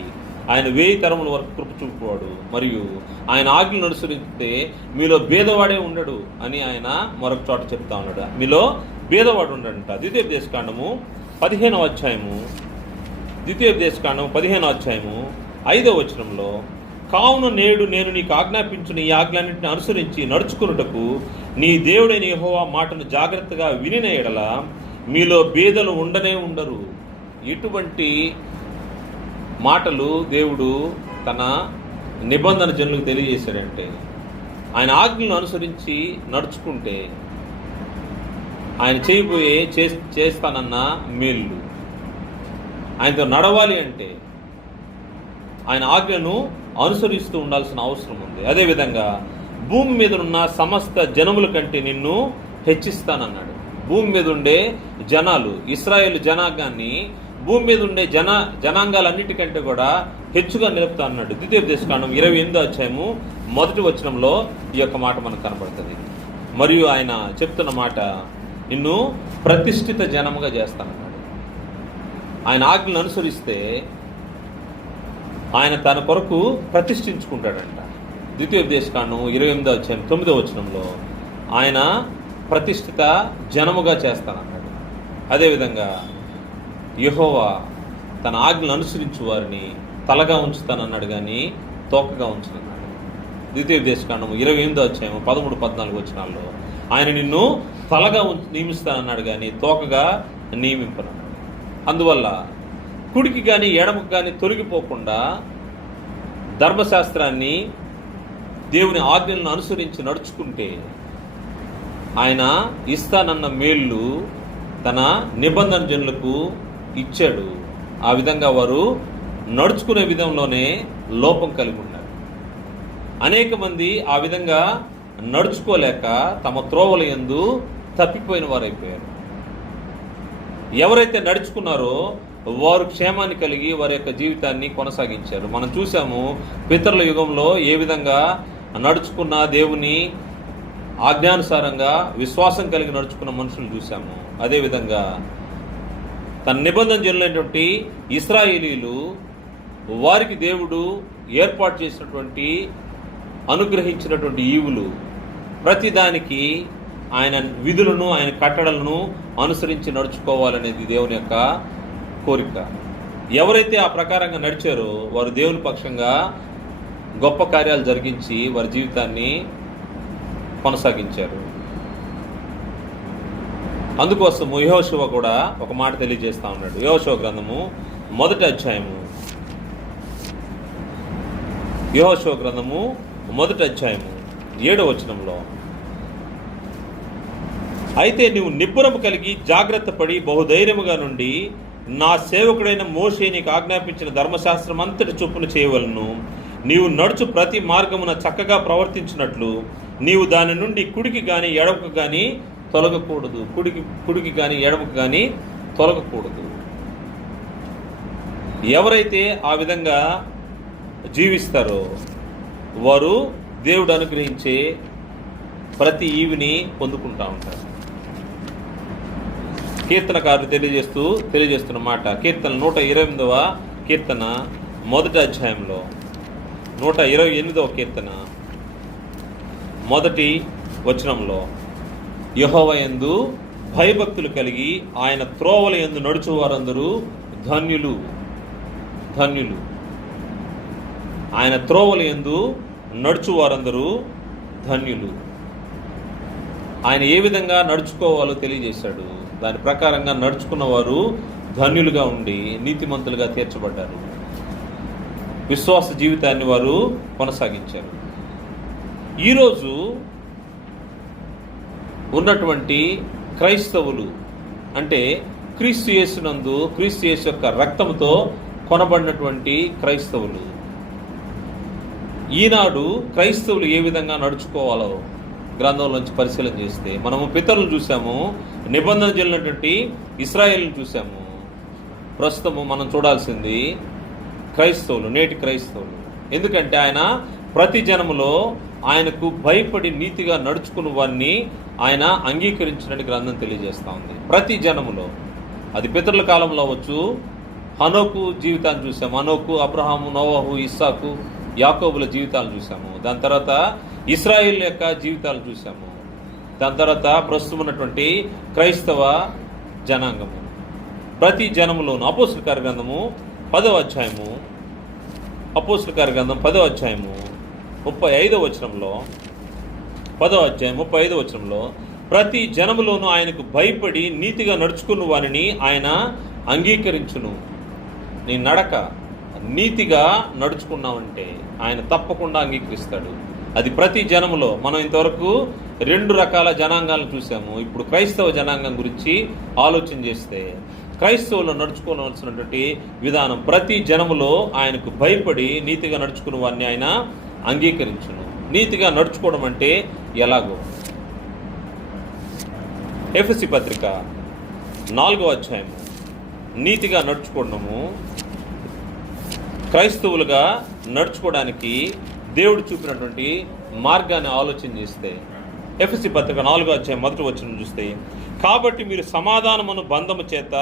ఆయన 1000 తరముల వరకు కృప చూపువాడు. మరియు ఆయన ఆజ్ఞలను అనుసరిస్తే మీలో భేదవాడే ఉండడు అని ఆయన మరొక చోట చెప్తా ఉన్నాడు. మీలో భేదవాడు ఉండడంట. ద్వితీయోపదేశకాండము 15వ అధ్యాయము 5వ వచనంలో, కావున నేడు నేను నీకు ఆజ్ఞాపించిన ఈ ఆజ్ఞలన్నింటిని అనుసరించి నడుచుకున్నటకు నీ దేవుడైన యెహోవా మాటను జాగ్రత్తగా వినిన ఎడల మీలో భేదలు ఉండనే ఉండరు. ఇటువంటి మాటలు దేవుడు తన నిబంధన జనులకు తెలియజేశాడంటే, ఆయన ఆజ్ఞలను అనుసరించి నడుచుకుంటే ఆయన చేయబోయే చేస్తానన్న మేలు, ఆయనతో నడవాలి అంటే ఆయన ఆజ్ఞను అనుసరిస్తూ ఉండాల్సిన అవసరం ఉంది. అదేవిధంగా భూమి మీద ఉన్న సమస్త జనముల కంటే నిన్ను హెచ్చిస్తానన్నాడు. భూమి మీద ఉండే జనాలు, ఇశ్రాయేలు జనాంగాన్ని భూమి మీద ఉండే జనాంగాలన్నిటికంటే కూడా హెచ్చుగా నిలుపుతా అన్నాడు. ద్వితీయోపదేశకాండం 28వ అధ్యాయము 1వ వచనంలో ఈ యొక్క మాట మనకు కనబడుతుంది. మరియు ఆయన చెప్తున్న మాట, నిన్ను ప్రతిష్ఠిత జనముగా చేస్తానన్నాడు. ఆయన ఆజ్ఞలను అనుసరిస్తే ఆయన తన కొరకు ప్రతిష్ఠించుకుంటాడంట. ద్వితీయోపదేశకాండం 28వ అధ్యాయం 9వ వచనంలో ఆయన ప్రతిష్ఠిత జనముగా చేస్తానన్నాడు. అదేవిధంగా యెహోవా తన ఆజ్ఞలను అనుసరించు వారిని తలగా ఉంచుతానన్నాడు, కానీ తోకగా ఉంచునన్నాడు. ద్వితీయోపదేశకాండం 28వ అధ్యాయం 13-14 వచనాల్లో ఆయన నిన్ను తలగా నియమిస్తానన్నాడు, కానీ తోకగా నియమింపనన్నాడు. అందువల్ల కుడికి కానీ ఎడమకు కానీ తొలగిపోకుండా ధర్మశాస్త్రాన్ని, దేవుని ఆజ్ఞలను అనుసరించి నడుచుకుంటే ఆయన ఇస్తానన్న మేళ్ళు తన నిబంధన జనులకు ఇచ్చాడు. ఆ విధంగా వారు నడుచుకునే విధంలోనే లోపం కలిగి ఉన్నారు. అనేక మంది ఆ విధంగా నడుచుకోలేక తమ త్రోవల యందు తప్పిపోయిన వారైపోయారు. ఎవరైతే నడుచుకున్నారో వారు క్షేమాన్ని కలిగి వారి యొక్క జీవితాన్ని కొనసాగించారు. మనం చూసాము పితరుల యుగంలో ఏ విధంగా నడుచుకున్న, దేవుని ఆజ్ఞానుసారంగా విశ్వాసం కలిగి నడుచుకున్న మనుషులు చూసాము. అదేవిధంగా తన నిబంధన జనులైనటువంటి ఇశ్రాయేలీలు, వారికి దేవుడు ఏర్పాటు చేసినటువంటి, అనుగ్రహించినటువంటి ఈవులు, ప్రతిదానికి ఆయన విధులను, ఆయన కట్టడలను అనుసరించి నడుచుకోవాలనేది దేవుని యొక్క కోరిక. ఎవరైతే ఆ ప్రకారంగా నడిచారో వారు దేవుని పక్షంగా గొప్ప కార్యాలు జరిగించి వారి జీవితాన్ని కొనసాగించారు. అందుకోసము యెహోషువ కూడా ఒక మాట తెలియజేస్తా ఉన్నాడు. యెహోషువ గ్రంథము 1వ అధ్యాయము, యెహోషువ గ్రంథము 1వ అధ్యాయము 7వ వచనంలో, అయితే నీవు నిబ్బరము కలిగి జాగ్రత్త పడి బహుధైర్యముగా నుండి నా సేవకుడైన మోషే నీకు ఆజ్ఞాపించిన ధర్మశాస్త్రం అంతటి చొప్పున చేయవలను. నీవు నడుచు ప్రతి మార్గమున చక్కగా ప్రవర్తించినట్లు నీవు దాని నుండి కుడికి కానీ ఎడమకు కానీ తొలగకూడదు. కుడికి కానీ ఎడమకు కానీ తొలగకూడదు. ఎవరైతే ఆ విధంగా జీవిస్తారో వారు దేవుడు అనుగ్రహించే ప్రతి ఈవిని పొందుకుంటా ఉంటారు. కీర్తనకారులు తెలియజేస్తున్న మాట, కీర్తన 128వ కీర్తన 1వ అధ్యాయంలో, 128వ కీర్తన 1వ వచనంలో, యెహోవా యందు భయభక్తులు కలిగి ఆయన త్రోవల యందు నడుచు వారందరూ ధన్యులు. ధన్యులు. ఆయన త్రోవల యందు నడుచు వారందరూ ధన్యులు. ఆయన ఏ విధంగా నడుచుకోవాలో తెలియజేశాడు. దాని ప్రకారంగా నడుచుకున్న వారు ధన్యులుగా ఉండి నీతిమంతులుగా తీర్చబడ్డారు. విశ్వాస జీవితాన్ని వారు కొనసాగించారు. ఈరోజు ఉన్నటువంటి క్రైస్తవులు అంటే క్రీస్తు యేసునందు, క్రీస్తు యేసు యొక్క రక్తంతో కొనబడినటువంటి క్రైస్తవులు, ఈనాడు క్రైస్తవులు ఏ విధంగా నడుచుకోవాలో గ్రంథంలోంచి పరిశీలన చేస్తే మనము పితరులను చూసాము, నిబంధన జరిగినటువంటి ఇశ్రాయేలును చూసాము. ప్రస్తుతము మనం చూడాల్సింది క్రైస్తవులు, నేటి క్రైస్తవులు. ఎందుకంటే ఆయన ప్రతి జనములో ఆయనకు భయపడి నీతిగా నడుచుకున్న వారిని ఆయన అంగీకరించినట్టు గ్రంథం తెలియజేస్తూ ఉంది. ప్రతి జనములో, అది పితరుల కాలంలో అవ్వచ్చు. హనోకు జీవితాన్ని చూసాము. హనోకు, అబ్రహాము, నోవహు, ఇస్సాకు, యాకోబుల జీవితాలను చూసాము. దాని తర్వాత ఇశ్రాయేల్ యొక్క జీవితాలను చూసాము. దాని తర్వాత ప్రస్తుతం ఉన్నటువంటి క్రైస్తవ జనాంగము. ప్రతి జనములోను అపోస్తల కార్యగ్రంథము 10వ అధ్యాయము, అపోస్తల కార్యగ్రంథం 10వ అధ్యాయము 35వ వచనంలో, 10వ అధ్యాయం 35వ వచనంలో, ప్రతి జనములోను ఆయనకు భయపడి నీతిగా నడుచుకున్న వారిని ఆయన అంగీకరించును. నీ నడక నీతిగా నడుచుకున్నావంటే ఆయన తప్పకుండా అంగీకరిస్తాడు. అది ప్రతి జనములో. మనం ఇంతవరకు 2 రకాల జనాంగాలను చూసాము. ఇప్పుడు క్రైస్తవ జనాంగం గురించి ఆలోచన చేస్తే క్రైస్తవులు నడుచుకోవాల్సినటువంటి విధానం, ప్రతి జనములో ఆయనకు భయపడి నీతిగా నడుచుకున్న వారిని ఆయన అంగీకరించును. నీతిగా నడుచుకోవడం అంటే ఎలాగో ఎఫెసీ పత్రిక 4వ అధ్యాయము, నీతిగా నడుచుకోవడము. క్రైస్తవులుగా నడుచుకోవడానికి దేవుడు చూపినటువంటి మార్గాన్ని ఆలోచన చేస్తే, ఎఫెసీ పత్రిక 4వ అధ్యాయం 1వ వచనం చూస్తే, కాబట్టి మీరు సమాధానమును బంధము చేత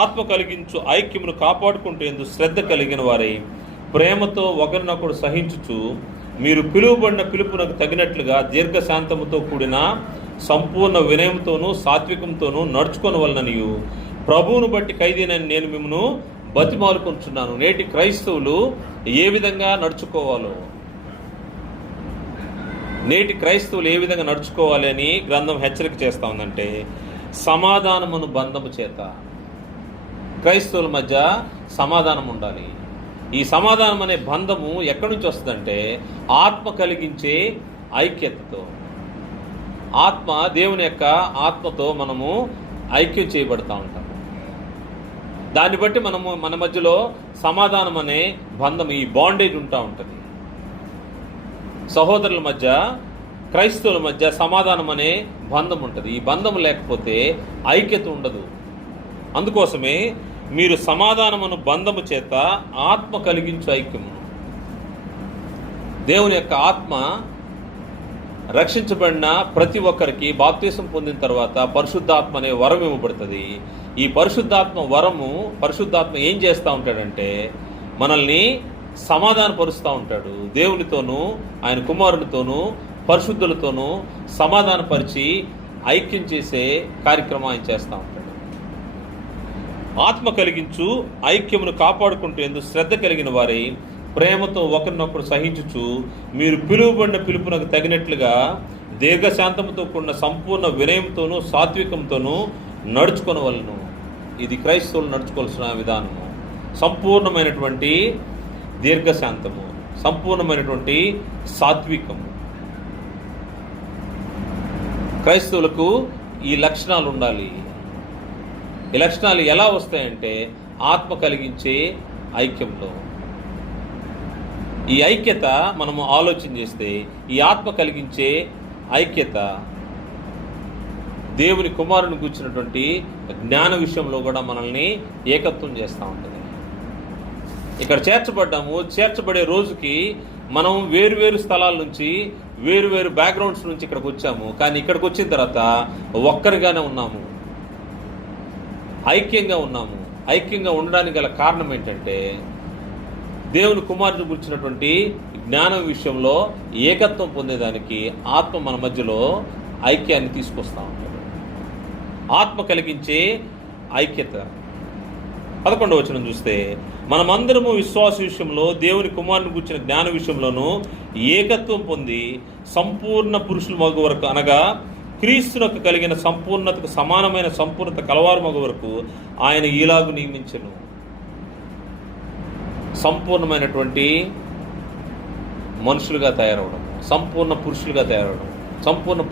ఆత్మ కలిగించు ఐక్యమును కాపాడుకుంటేందుకు శ్రద్ధ కలిగిన వారై ప్రేమతో ఒకరినొకడు సహించుచు మీరు పిలువబడిన పిలుపునకు తగినట్లుగా దీర్ఘశాంతముతో కూడిన సంపూర్ణ వినయంతోనూ సాత్వికంతోనూ నడుచుకొని వలననియు ప్రభువును బట్టి ఖైదీనని నేను మిమ్మను బతిమాలుకొంచున్నాను. నేటి క్రైస్తవులు ఏ విధంగా నడుచుకోవాలో, నడుచుకోవాలి అని గ్రంథం హెచ్చరిక చేస్తూ ఉందంటే, సమాధానమును బంధము చేత. క్రైస్తవుల మధ్య సమాధానం ఉండాలి. ఈ సమాధానం అనే బంధము ఎక్కడి నుంచి వస్తుందంటే, ఆత్మ కలిగించే ఐక్యతతో. ఆత్మ, దేవుని యొక్క ఆత్మతో మనము ఐక్యం చేయబడతా ఉంటాము. దాన్ని బట్టి మనము మన మధ్యలో సమాధానం అనే బంధం, ఈ బాండేజ్ ఉంటా ఉంటుంది. సహోదరుల మధ్య, క్రైస్తవుల మధ్య సమాధానం అనే బంధం ఉంటుంది. ఈ బంధం లేకపోతే ఐక్యత ఉండదు. అందుకోసమే మీరు సమాధానమును బంధము చేత ఆత్మ కలిగించు ఐక్యము. దేవుని యొక్క ఆత్మ రక్షించబడిన ప్రతి ఒక్కరికి బాప్తీసం పొందిన తర్వాత పరిశుద్ధాత్మ అనే వరం ఇవ్వబడుతుంది. ఈ పరిశుద్ధాత్మ ఏం చేస్తూ ఉంటాడంటే, మనల్ని సమాధానపరుస్తూ ఉంటాడు. దేవునితోనూ ఆయన కుమారునితోనూ పరిశుద్ధులతోనూ సమాధానపరిచి ఐక్యం చేసే కార్యక్రమం ఆయన చేస్తూ ఉంటాడు. ఆత్మ కలిగించు ఐక్యమును కాపాడుకుంటేందుకు శ్రద్ధ కలిగిన వారై ప్రేమతో ఒకరినొకరు సహించుచు మీరు పిలువబడిన పిలుపునకు తగినట్లుగా దీర్ఘశాంతముతో కూడిన సంపూర్ణ వినయంతోనూ సాత్వికంతోనూ నడుచుకొనవలెను. ఇది క్రైస్తవులు నడుచుకోవాల్సిన విధానము. సంపూర్ణమైనటువంటి దీర్ఘశాంతము, సంపూర్ణమైనటువంటి సాత్వికము. క్రైస్తవులకు ఈ లక్షణాలు ఉండాలి. ఈ లక్షణాలు ఎలా వస్తాయంటే, ఆత్మ కలిగించే ఐక్యంలో. ఈ ఐక్యత మనము ఆలోచన చేస్తే, ఈ ఆత్మ కలిగించే ఐక్యత దేవుని కుమారుని కూర్చున్నటువంటి జ్ఞాన విషయంలో కూడా మనల్ని ఏకత్వం చేస్తూ ఉంటుంది. ఇక్కడ చేర్చబడే రోజుకి మనం వేరువేరు స్థలాల నుంచి, వేరువేరు బ్యాక్గ్రౌండ్స్ నుంచి ఇక్కడికి వచ్చాము. కానీ ఇక్కడికి వచ్చిన తర్వాత ఒక్కరిగానే ఉన్నాము, ఐక్యంగా ఉన్నాము. ఐక్యంగా ఉండడానికి గల కారణం ఏంటంటే, దేవుని కుమారుని గురించినటువంటి జ్ఞానం విషయంలో ఏకత్వం పొందేదానికి ఆత్మ మన మధ్యలో ఐక్యాన్ని తీసుకొస్తూ ఉంటాడు. ఆత్మ కలిగించే ఐక్యత. 11వ వచనం చూస్తే, మనమందరము విశ్వాస విషయంలో దేవుని కుమారుని గురించిన జ్ఞాన విషయంలోనూ ఏకత్వం పొంది సంపూర్ణ పురుషుల మగ వరకు, అనగా క్రీస్తునకు కలిగిన సంపూర్ణతకు సమానమైన సంపూర్ణత కలవారు మగ వరకు ఆయన ఈలాగు నియమించెను. సంపూర్ణమైనటువంటి మనుషులుగా తయారవడం, సంపూర్ణ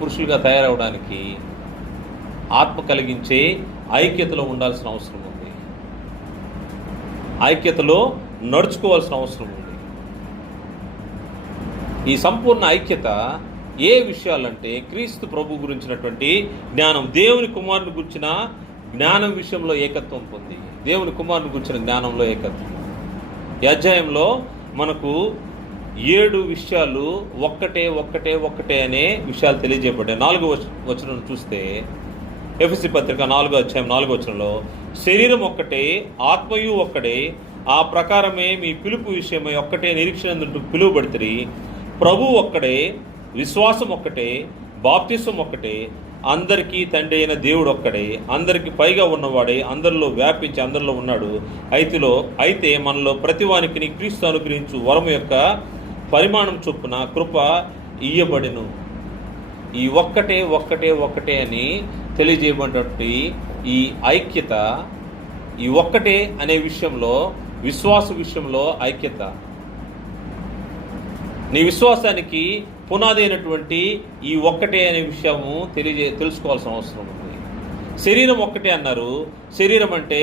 పురుషులుగా తయారవడానికి ఆత్మ కలిగించే ఐక్యతలో ఉండాల్సిన అవసరం ఉంది. ఐక్యతలో నడుచుకోవాల్సిన అవసరం ఉంది. ఈ సంపూర్ణ ఐక్యత ఏ విషయాలంటే, క్రీస్తు ప్రభు గురించినటువంటి జ్ఞానం, దేవుని కుమారుని గురించిన జ్ఞానం విషయంలో ఏకత్వం పొంది, దేవుని కుమారుని గురించిన జ్ఞానంలో ఏకత్వం. ఈ అధ్యాయంలో మనకు 7 విషయాలు ఒక్కటే అనే విషయాలు తెలియజేయబడ్డాయి. 4వ వచనం చూస్తే, ఎఫెసీ పత్రిక 4వ అధ్యాయం 4వ వచనంలో, శరీరం ఒక్కటే, ఆత్మయు ఒక్కడే, ఆ ప్రకారమే మీ పిలుపు విషయమై ఒక్కటే నిరీక్షణ పిలువబడితిరి. ప్రభు ఒక్కడే, విశ్వాసం ఒక్కటే, బాప్తిసం ఒక్కటే, అందరికీ తండ్రి అయిన దేవుడు ఒక్కడే, అందరికి పైగా ఉన్నవాడే, అందరిలో వ్యాపించి అందరిలో ఉన్నాడు. అయితే మనలో ప్రతివానికి క్రీస్తు అనుగ్రహించు వరము యొక్క పరిమాణం చొప్పున కృప ఇయ్యబడెను. ఈ ఒక్కటే అని తెలియజేయబడినటువంటి ఈ ఐక్యత, ఈ ఒక్కటే అనే విషయంలో, విశ్వాస విషయంలో ఐక్యత. నీ విశ్వాసానికి పునాది అయినటువంటి ఈ ఒక్కటే అనే విషయము తెలుసుకోవాల్సిన అవసరం ఉంది. శరీరం ఒక్కటే అన్నారు. శరీరం అంటే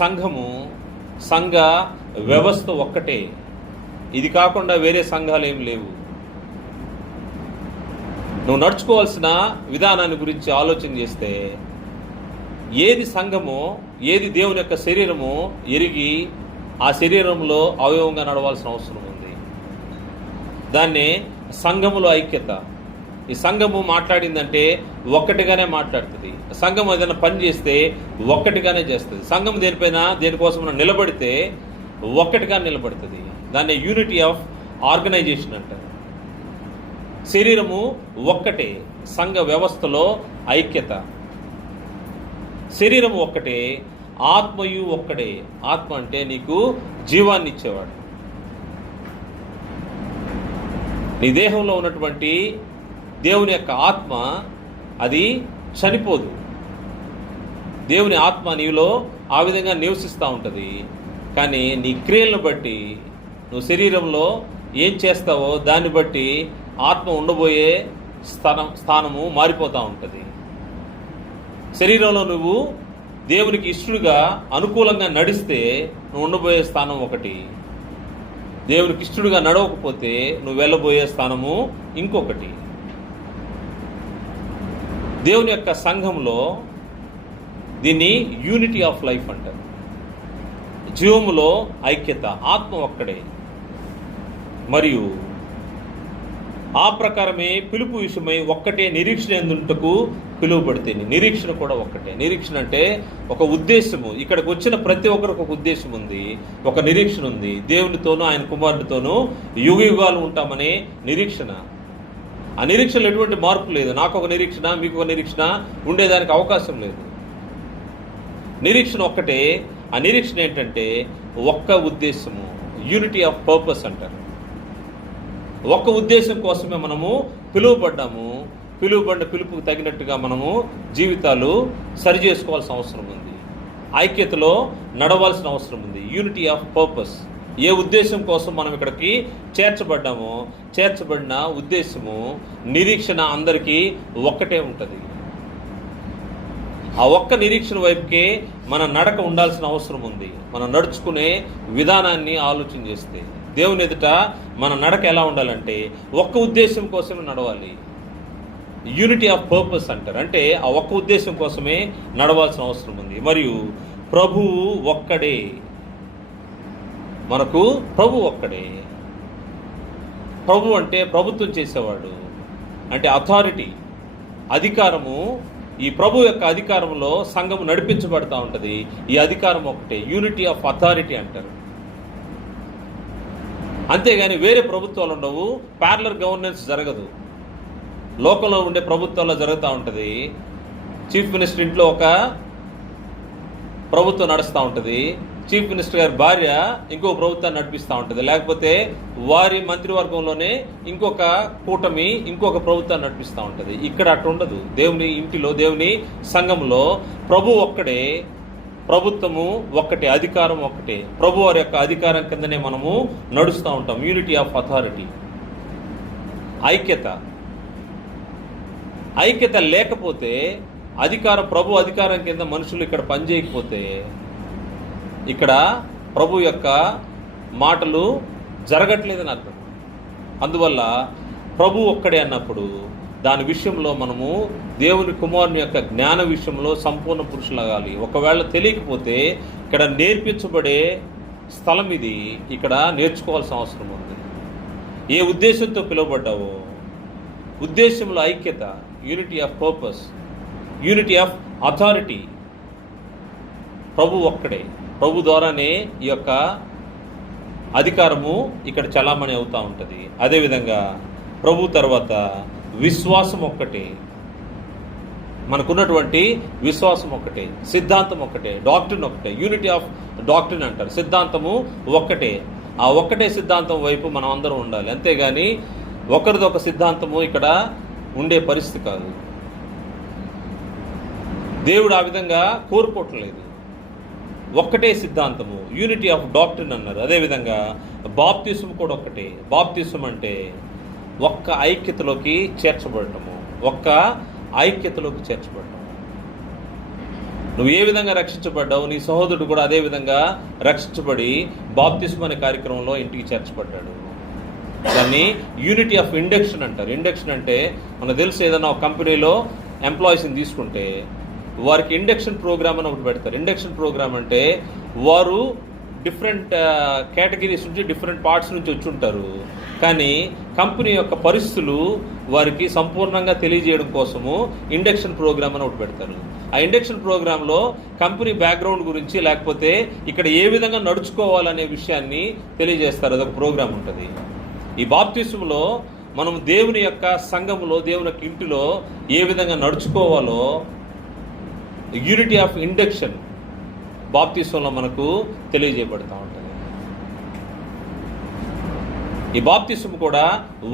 సంఘ వ్యవస్థ ఒక్కటే. ఇది కాకుండా వేరే సంఘాలు ఏం లేవు. నువ్వు నడుచుకోవాల్సిన విధానాన్ని గురించి ఆలోచన చేస్తే ఏది సంఘమో, ఏది దేవుని యొక్క శరీరమో ఎరిగి ఆ శరీరంలో అవయవంగా నడవాల్సిన అవసరం ఉంది. దాన్నే సంఘములో ఐక్యత. ఈ సంఘము మాట్లాడిందంటే ఒక్కటిగానే మాట్లాడుతుంది. సంఘం ఏదైనా పని చేస్తే ఒక్కటిగానే చేస్తుంది. సంఘం దేనిపైన దేనికోసం నిలబడితే ఒక్కటిగా నిలబడుతుంది. దాన్ని యూనిటీ ఆఫ్ ఆర్గనైజేషన్ అంటారు. శరీరము ఒక్కటే, సంఘ వ్యవస్థలో ఐక్యత. శరీరం ఒక్కటే, ఆత్మయు ఒక్కడే. ఆత్మ అంటే నీకు జీవాన్ని ఇచ్చేవాడు. నీ దేహంలో ఉన్నటువంటి దేవుని యొక్క ఆత్మ అది చనిపోదు. దేవుని ఆత్మ నీలో ఆ విధంగా నివసిస్తూ ఉంటుంది. కానీ నీ క్రియలను బట్టి నువ్వు శరీరంలో ఏం చేస్తావో దాన్ని బట్టి ఆత్మ ఉండబోయే స్థానము మారిపోతూ ఉంటుంది. శరీరంలో నువ్వు దేవునికి ఇష్టడుగా అనుకూలంగా నడిస్తే నువ్వు ఉండబోయే స్థానం ఒకటి. దేవునికి ఇష్టడుగా నడవకపోతే నువ్వు వెళ్ళబోయే స్థానము ఇంకొకటి. దేవుని యొక్క సంఘంలో దీన్ని యూనిటీ ఆఫ్ లైఫ్ అంటారు. జీవములో ఐక్యత, ఆత్మ ఒక్కడే. మరియు ఆ ప్రకారమే పిలుపు విషయమై ఒక్కటే నిరీక్షణ ఎందుటకు పిలువబడితే. నిరీక్షణ కూడా ఒక్కటే. నిరీక్షణ అంటే ఒక ఉద్దేశము. ఇక్కడికి వచ్చిన ప్రతి ఒక్కరికి ఒక ఉద్దేశం ఉంది, ఒక నిరీక్షణ ఉంది. దేవునితోనూ ఆయన కుమారుడితోనూ యుగ యుగాలు ఉంటామనే నిరీక్షణ. ఆ నిరీక్షణలో ఎటువంటి మార్పు లేదు. నాకు ఒక నిరీక్షణ, మీకు ఒక నిరీక్షణ ఉండేదానికి అవకాశం లేదు. నిరీక్షణ ఒక్కటే. ఆ నిరీక్షణ ఏంటంటే ఒక్క ఉద్దేశము, యూనిటీ ఆఫ్ పర్పస్ అంటారు. ఒక్క ఉద్దేశం కోసమే మనము పిలువబడ్డాము. పిలువబడిన పిలుపుకు తగినట్టుగా మనము జీవితాలు సరి చేసుకోవాల్సిన అవసరం ఉంది. ఐక్యతలో నడవాల్సిన అవసరం ఉంది. Unity of purpose. ఏ ఉద్దేశం కోసం మనం ఇక్కడికి చేర్చబడ్డామో చేర్చబడిన ఉద్దేశము, నిరీక్షణ అందరికీ ఒక్కటే ఉంటుంది. ఆ ఒక్క నిరీక్షణ వైపుకే మన నడక ఉండాల్సిన అవసరం ఉంది. మనం నడుచుకునే విధానాన్ని ఆలోచన చేస్తే దేవుని ఎదుట మన నడక ఎలా ఉండాలంటే ఒక్క ఉద్దేశం కోసమే నడవాలి. యూనిటీ ఆఫ్ పర్పస్ అంటారు. అంటే ఆ ఒక్క ఉద్దేశం కోసమే నడవాల్సిన అవసరం ఉంది. మరియు ప్రభువు ఒక్కడే. మనకు ప్రభు ఒక్కడే. ప్రభు అంటే ప్రభుత్వం చేసేవాడు, అంటే అథారిటీ, అధికారము. ఈ ప్రభు యొక్క అధికారంలో సంఘము నడిపించబడతా ఉంటుంది. ఈ అధికారం ఒకటే, యూనిటీ ఆఫ్ అథారిటీ అంటారు. అంతేగాని వేరే ప్రభుత్వాలు ఉండవు. ప్యారలర్ గవర్నెన్స్ జరగదు. లోకంలో ఉండే ప్రభుత్వాల్లో జరుగుతూ ఉంటుంది. చీఫ్ మినిస్టర్ ఇంట్లో ఒక ప్రభుత్వం నడుస్తూ ఉంటుంది. చీఫ్ మినిస్టర్ గారి భార్య ఇంకో ప్రభుత్వాన్ని నడిపిస్తూ ఉంటుంది. లేకపోతే వారి మంత్రివర్గంలోనే ఇంకొక కూటమి ఇంకొక ప్రభుత్వాన్ని నడిపిస్తూ ఉంటుంది. ఇక్కడ అట్లా ఉండదు. దేవుని ఇంటిలో, దేవుని సంఘంలో ప్రభు ఒక్కడే, ప్రభుత్వము ఒక్కటే, అధికారం ఒక్కటే. ప్రభు వారి యొక్క అధికారం కిందనే మనము నడుస్తూ ఉంటాం. యూనిటీ ఆఫ్ అథారిటీ, ఐక్యత. ఐక్యత లేకపోతే, ప్రభు అధికారం కింద మనుషులు ఇక్కడ పనిచేయకపోతే ఇక్కడ ప్రభు యొక్క మాటలు జరగట్లేదని అర్థం. అందువల్ల ప్రభు ఒక్కడే అన్నప్పుడు దాని విషయంలో మనము దేవుని కుమారుని యొక్క జ్ఞాన విషయంలో సంపూర్ణ పురుషులగాలి. ఒకవేళ తెలియకపోతే ఇక్కడ నేర్పించబడే స్థలం ఇది. ఇక్కడ నేర్చుకోవాల్సిన అవసరం ఉంది. ఏ ఉద్దేశంతో పిలువబడ్డావో ఉద్దేశంలో ఐక్యత, unity of purpose, unity of authority. ప్రభు ఒక్కడే. ప్రభు ద్వారానే ఈ యొక్క అధికారము ఇక్కడ చలామణి అవుతూ ఉంటుంది. అదేవిధంగా ప్రభు తర్వాత విశ్వాసం ఒక్కటే. మనకున్నటువంటి విశ్వాసం ఒక్కటే, సిద్ధాంతం ఒక్కటే, డాక్ట్రిన్ ఒకటే. యూనిటీ ఆఫ్ డాక్ట్రిన్ అంటారు. సిద్ధాంతము ఒక్కటే. ఆ ఒక్కటే సిద్ధాంతం వైపు మనం అందరం ఉండాలి. అంతేగాని ఒకరిదొక సిద్ధాంతము ఇక్కడ ఉండే పరిస్థితి కాదు. దేవుడు ఆ విధంగా కోరుకోవట్లేదు. ఒక్కటే సిద్ధాంతము, యూనిటీ ఆఫ్ డాక్ట్రిన్ అన్నారు. అదేవిధంగా బాప్తిసం కూడా ఒక్కటే. బాప్తిసం అంటే ఒక్క ఐక్యతలోకి చేర్చబడటము, ఒక్క ఐక్యతలోకి చేర్చబడటము. నువ్వు ఏ విధంగా రక్షించబడ్డావు, నీ సహోదరుడు కూడా అదే విధంగా రక్షించబడి బాప్తిసం అనే కార్యక్రమంలో ఇంటికి చేర్చబడ్డాడు. దాన్ని యూనిటీ ఆఫ్ ఇండక్షన్ అంటారు. ఇండక్షన్ అంటే మనకు తెలుసు, ఏదైనా ఒక కంపెనీలో ఎంప్లాయీస్ని తీసుకుంటే వారికి ఇండక్షన్ ప్రోగ్రామ్ అని ఒకటి పెడతారు. ఇండక్షన్ ప్రోగ్రామ్ అంటే వారు డిఫరెంట్ కేటగిరీస్ నుంచి, డిఫరెంట్ పార్ట్స్ నుంచి వచ్చి ఉంటారు. కానీ కంపెనీ యొక్క పరిస్థితులు వారికి సంపూర్ణంగా తెలియజేయడం కోసము ఇండక్షన్ ప్రోగ్రామ్ అని ఒకటి పెడతారు. ఆ ఇండక్షన్ ప్రోగ్రాంలో కంపెనీ బ్యాక్గ్రౌండ్ గురించి, లేకపోతే ఇక్కడ ఏ విధంగా నడుచుకోవాలనే విషయాన్ని తెలియజేస్తారు. అదొక ప్రోగ్రామ్ ఉంటుంది. ఈ బాప్తిస్మలో మనం దేవుని యొక్క సంఘములో, దేవుని యొక్క ఇంటిలో ఏ విధంగా నడుచుకోవాలో యూనిటీ ఆఫ్ ఇండక్షన్ బాప్తిస్మంలో మనకు తెలియజేయబడుతూ ఉంటుంది. ఈ బాప్తిస్మం కూడా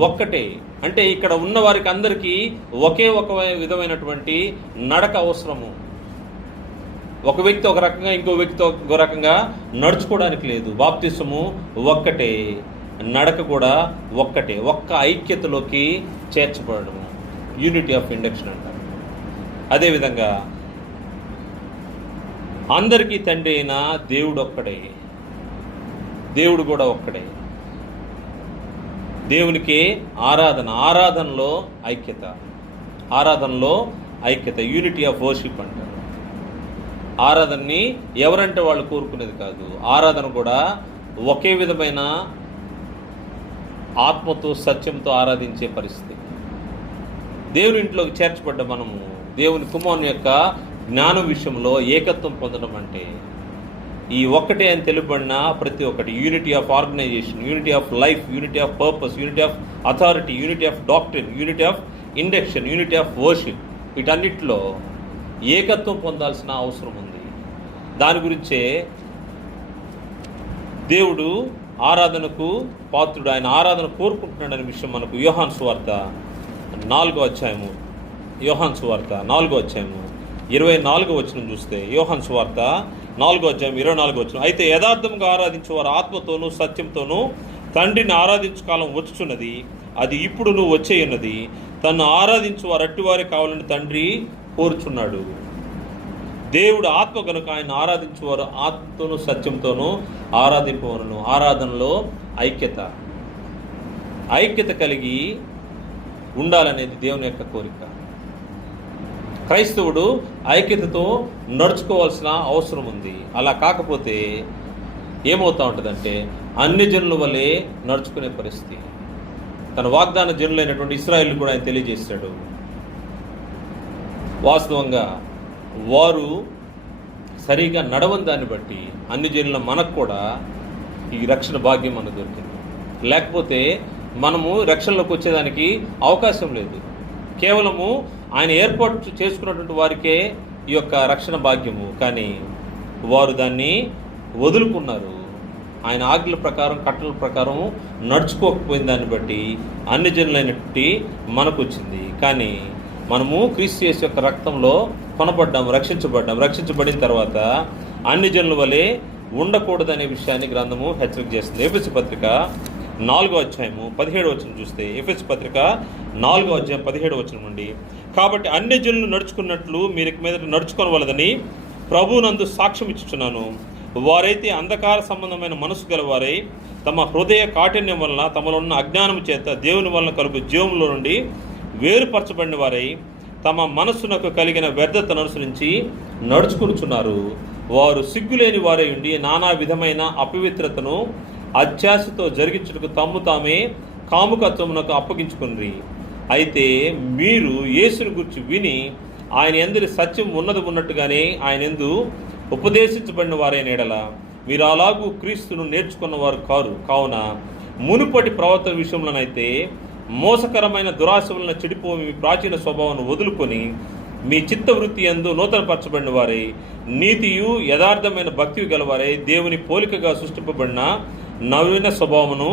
ఒక్కటే, అంటే ఇక్కడ ఉన్న వారికి అందరికీ ఒకే ఒక విధమైనటువంటి నడక అవసరము. ఒక వ్యక్తి ఒక రకంగా, ఇంకో వ్యక్తి ఒక రకంగా నడుచుకోవడానికి లేదు. బాప్తిస్మము ఒక్కటే, నడక కూడా ఒక్కటే, ఒక్క ఐక్యతలోకి చేర్చబడము, యూనిటీ ఆఫ్ ఇండక్షన్ అంటారు. అదేవిధంగా అందరికీ తండ్రి అయిన దేవుడు ఒక్కడే, దేవుడు కూడా ఒక్కడే. దేవునికి ఆరాధనలో ఐక్యత, యూనిటీ ఆఫ్ వర్షిప్ అంటారు. ఆరాధనని ఎవరంటే వాళ్ళు కోరుకునేది కాదు. ఆరాధన కూడా ఒకే విధమైన ఆత్మతో, సత్యంతో ఆరాధించే పరిస్థితి. దేవుని ఇంట్లోకి చేర్చబడ్డ మనము దేవుని కుమారుని యొక్క జ్ఞానం విషయంలో ఏకత్వం పొందడం అంటే ఈ ఒక్కటే అని తెలుపబడిన ప్రతి ఒక్కటి, unity of organisation, unity of life, unity of purpose, unity of authority, unity of doctrine, unity of induction, unity of worship, వీటన్నిటిలో ఏకత్వం పొందాల్సిన అవసరం ఉంది. దాని గురించే దేవుడు ఆరాధనకు పాత్రుడు, ఆయన ఆరాధన కోరుకుంటున్నాడనే విషయం మనకు యోహాను సువార్త 4వ అధ్యాయము 24వ వచనం చూస్తే, యోహాను సువార్త 4వ అధ్యాయం 24వ వచనం, అయితే యథార్థంగా ఆరాధించేవారు ఆత్మతోనూ సత్యంతోనూ తండ్రిని ఆరాధించు కాలం వచ్చుచున్నది, అది ఇప్పుడు నువ్వు వచ్చేయున్నది, తను ఆరాధించు వారు అట్టివారే కావాలని తండ్రి కోరుచున్నాడు. దేవుడు ఆత్మ కనుక ఆయన ఆరాధించేవారు ఆత్మతోనూ సత్యంతోనూ ఆరాధింపవలను. ఆరాధనలో ఐక్యత కలిగి ఉండాలనేది దేవుని యొక్క కోరిక. క్రైస్తవుడు ఐక్యతతో నడుచుకోవాల్సిన అవసరం ఉంది. అలా కాకపోతే ఏమవుతూ ఉంటుందంటే అన్ని జనుల వల్లే నడుచుకునే పరిస్థితి. తన వాగ్దాన జనులైనటువంటి ఇశ్రాయేలు కూడా ఆయన తెలియజేశాడు. వాస్తవంగా వారు సరిగా నడవని దాన్ని బట్టి అన్ని జనుల మనకు కూడా ఈ రక్షణ భాగ్యం మనకు దొరికింది. లేకపోతే మనము రక్షణలోకి వచ్చేదానికి అవకాశం లేదు. కేవలము ఆయన ఏర్పాటు చేసుకున్నటువంటి వారికే ఈ యొక్క రక్షణ భాగ్యము. కానీ వారు దాన్ని వదులుకున్నారు. ఆయన ఆజ్ఞల ప్రకారం, కట్టల ప్రకారం నడుచుకోకపోయిన దాన్ని బట్టి అన్ని జనులైనటువంటి మనకు వచ్చింది. కానీ మనము క్రీస్తు యేసు యొక్క రక్తంలో కొనబడ్డాము, రక్షించబడిన తర్వాత అన్ని జనుల వలె ఉండకూడదనే విషయాన్ని గ్రంథము హెచ్చరిక చేస్తుంది. ఎఫెసు పత్రిక 4వ అధ్యాయము 17వ వచనం చూస్తే, ఎఫెసు పత్రిక 4వ అధ్యాయం 17వ వచనం నుండి, కాబట్టి అన్ని జనులు నడుచుకున్నట్లు మీరు ఇక మీద నడుచుకోవలదని ప్రభువునందు సాక్ష్యం ఇచ్చుచున్నాను. వారైతే అంధకార సంబంధమైన మనసు గలవారై తమ హృదయ కాఠిన్యం వలన తమలో ఉన్న అజ్ఞానం చేత దేవుని వలన కలుగు జీవంలో నుండి వేరుపరచబడిన వారై తమ మనస్సునకు కలిగిన వ్యర్థతను అనుసరించి నడుచుకునుచున్నారు. వారు సిగ్గులేని వారై ఉండి నానా విధమైన అపవిత్రతను అత్యాశతో జరిగించుటకు తమ్ము తామే కాముకత్వమునకు అప్పగించుకుని, అయితే మీరు యేసుని గురించి విని ఆయన యందు సత్యం ఉన్నట్టుగానే ఆయన యందు ఉపదేశించబడిన వారైన ఎడల మీరు అలాగూ క్రీస్తును నేర్చుకున్నవారు కావున మునుపటి ప్రవర్తన విషయంలోనైతే మోసకరమైన దురాశ వలన చెడిపోయి మీ ప్రాచీన స్వభావాన్ని వదులుకొని మీ చిత్తవృత్తి యందు నూతనపరచబడిన వారై నీతియు యథార్థమైన భక్తి గలవారై దేవుని పోలికగా సృష్టింపబడిన నవీన స్వభావమును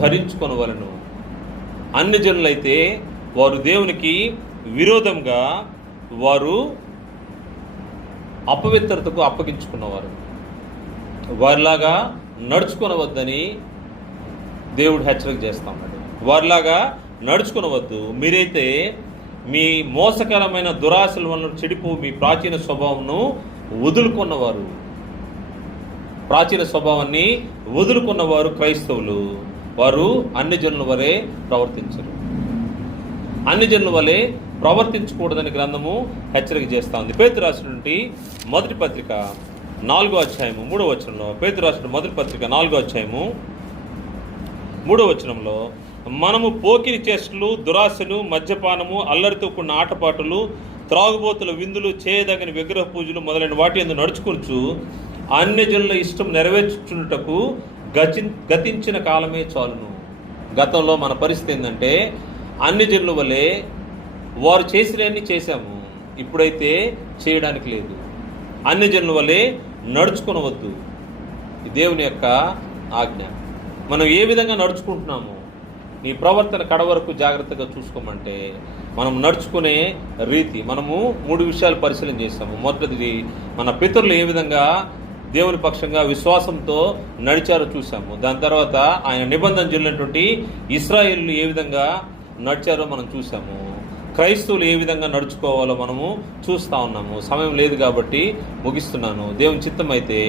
ధరించుకొనవలెను. అన్ని జనులైతే వారు దేవునికి విరోధంగా వారు అపవిత్రతకు అప్పగించుకున్నవారు. వారిలాగా నడుచుకొనవద్దని దేవుడు హెచ్చరిక చేస్తున్నాడు. వారిలాగా నడుచుకొనవద్దు. మీరైతే మీ మోసకరమైన దురాశల వలన చెడిపో మీ ప్రాచీన స్వభావంను వదులుకున్నవారు. ప్రాచీన స్వభావాన్ని వదులుకున్నవారు క్రైస్తవులు. వారు అన్ని జనుల వలె ప్రవర్తించరు. అన్ని జనుల వలె ప్రవర్తించకూడదని గ్రంథము హెచ్చరిక చేస్తూ ఉంది. పేతురు రాసినటువంటి మొదటి పత్రిక 4వ అధ్యాయము 3వ వచనంలో, పేతురు రాసిన మొదటి పత్రిక 4వ అధ్యాయము 3వ వచనంలో, మనము పోకిరి చేష్టలు, దురాశలు, మద్యపానము, అల్లరితో కూడిన ఆటపాటలు, త్రాగుబోతుల విందులు, చేయదగని విగ్రహ పూజలు మొదలైన వాటి యందు నడుచుకొనుచు అన్యజనుల ఇష్టం నెరవేర్చుచున్నటకు గతించిన కాలమే చాలును. గతంలో మన పరిస్థితి ఏంటంటే అన్ని జనుల వలె వారు చేసినవన్నీ చేశాము, ఇప్పుడైతే చేయడానికి లేదు. అన్ని జనుల వలె నడుచుకొనవద్దు. దేవుని యొక్క ఆజ్ఞ. మనం ఏ విధంగా నడుచుకుంటున్నాము, నీ ప్రవర్తన కడవరకు జాగ్రత్తగా చూసుకోమంటే మనం నడుచుకునే రీతి. మనము 3 విషయాలు పరిశీలన చేశాము. మొదటిది, మన పితరులు ఏ విధంగా దేవుని పక్షంగా విశ్వాసంతో నడిచారో చూసాము. దాని తర్వాత ఆయన నిబంధన జరిగినటువంటి ఇశ్రాయేలు ఏ విధంగా నడిచారో మనం చూసాము. క్రైస్తవులు ఏ విధంగా నడుచుకోవాలో మనము చూస్తూ ఉన్నాము. సమయం లేదు కాబట్టి ముగిస్తున్నాను. దేవుని చిత్తం అయితే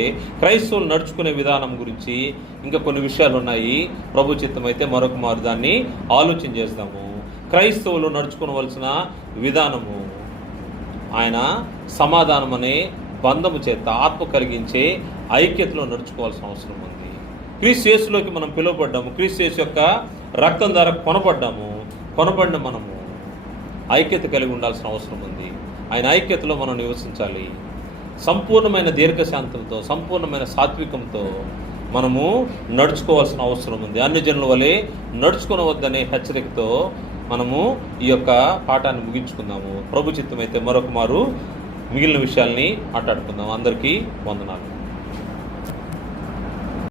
క్రైస్తవులు నడుచుకునే విధానం గురించి ఇంకా కొన్ని విషయాలు ఉన్నాయి. ప్రభు చిత్తం అయితే మరొక మారు దాన్ని ఆలోచన చేస్తాము. క్రైస్తవులు నడుచుకోవలసిన విధానము, ఆయన సమాధానం అనే బంధము చేత ఆత్మ కలిగించే ఐక్యతలో నడుచుకోవాల్సిన అవసరం ఉంది. క్రీస్తు యేసులోకి మనం పిలువబడ్డాము. క్రీస్తు యేసు యొక్క రక్తం ద్వారా కొనబడిన మనము ఐక్యత కలిగి ఉండాల్సిన అవసరం ఉంది. ఆయన ఐక్యతలో మనం నివసించాలి. సంపూర్ణమైన దీర్ఘశాంతంతో, సంపూర్ణమైన సాత్వికంతో మనము నడుచుకోవాల్సిన అవసరం ఉంది. అన్ని జనుల వలె నడుచుకొనవద్దనే హెచ్చరికతో మనము ఈ యొక్క పాఠాన్ని ముగించుకుందాము. ప్రభు చిత్తం అయితే మరొక మారు మిగిలిన విషయాల్ని మాట్లాడుకుందాం. అందరికీ వందనాలు.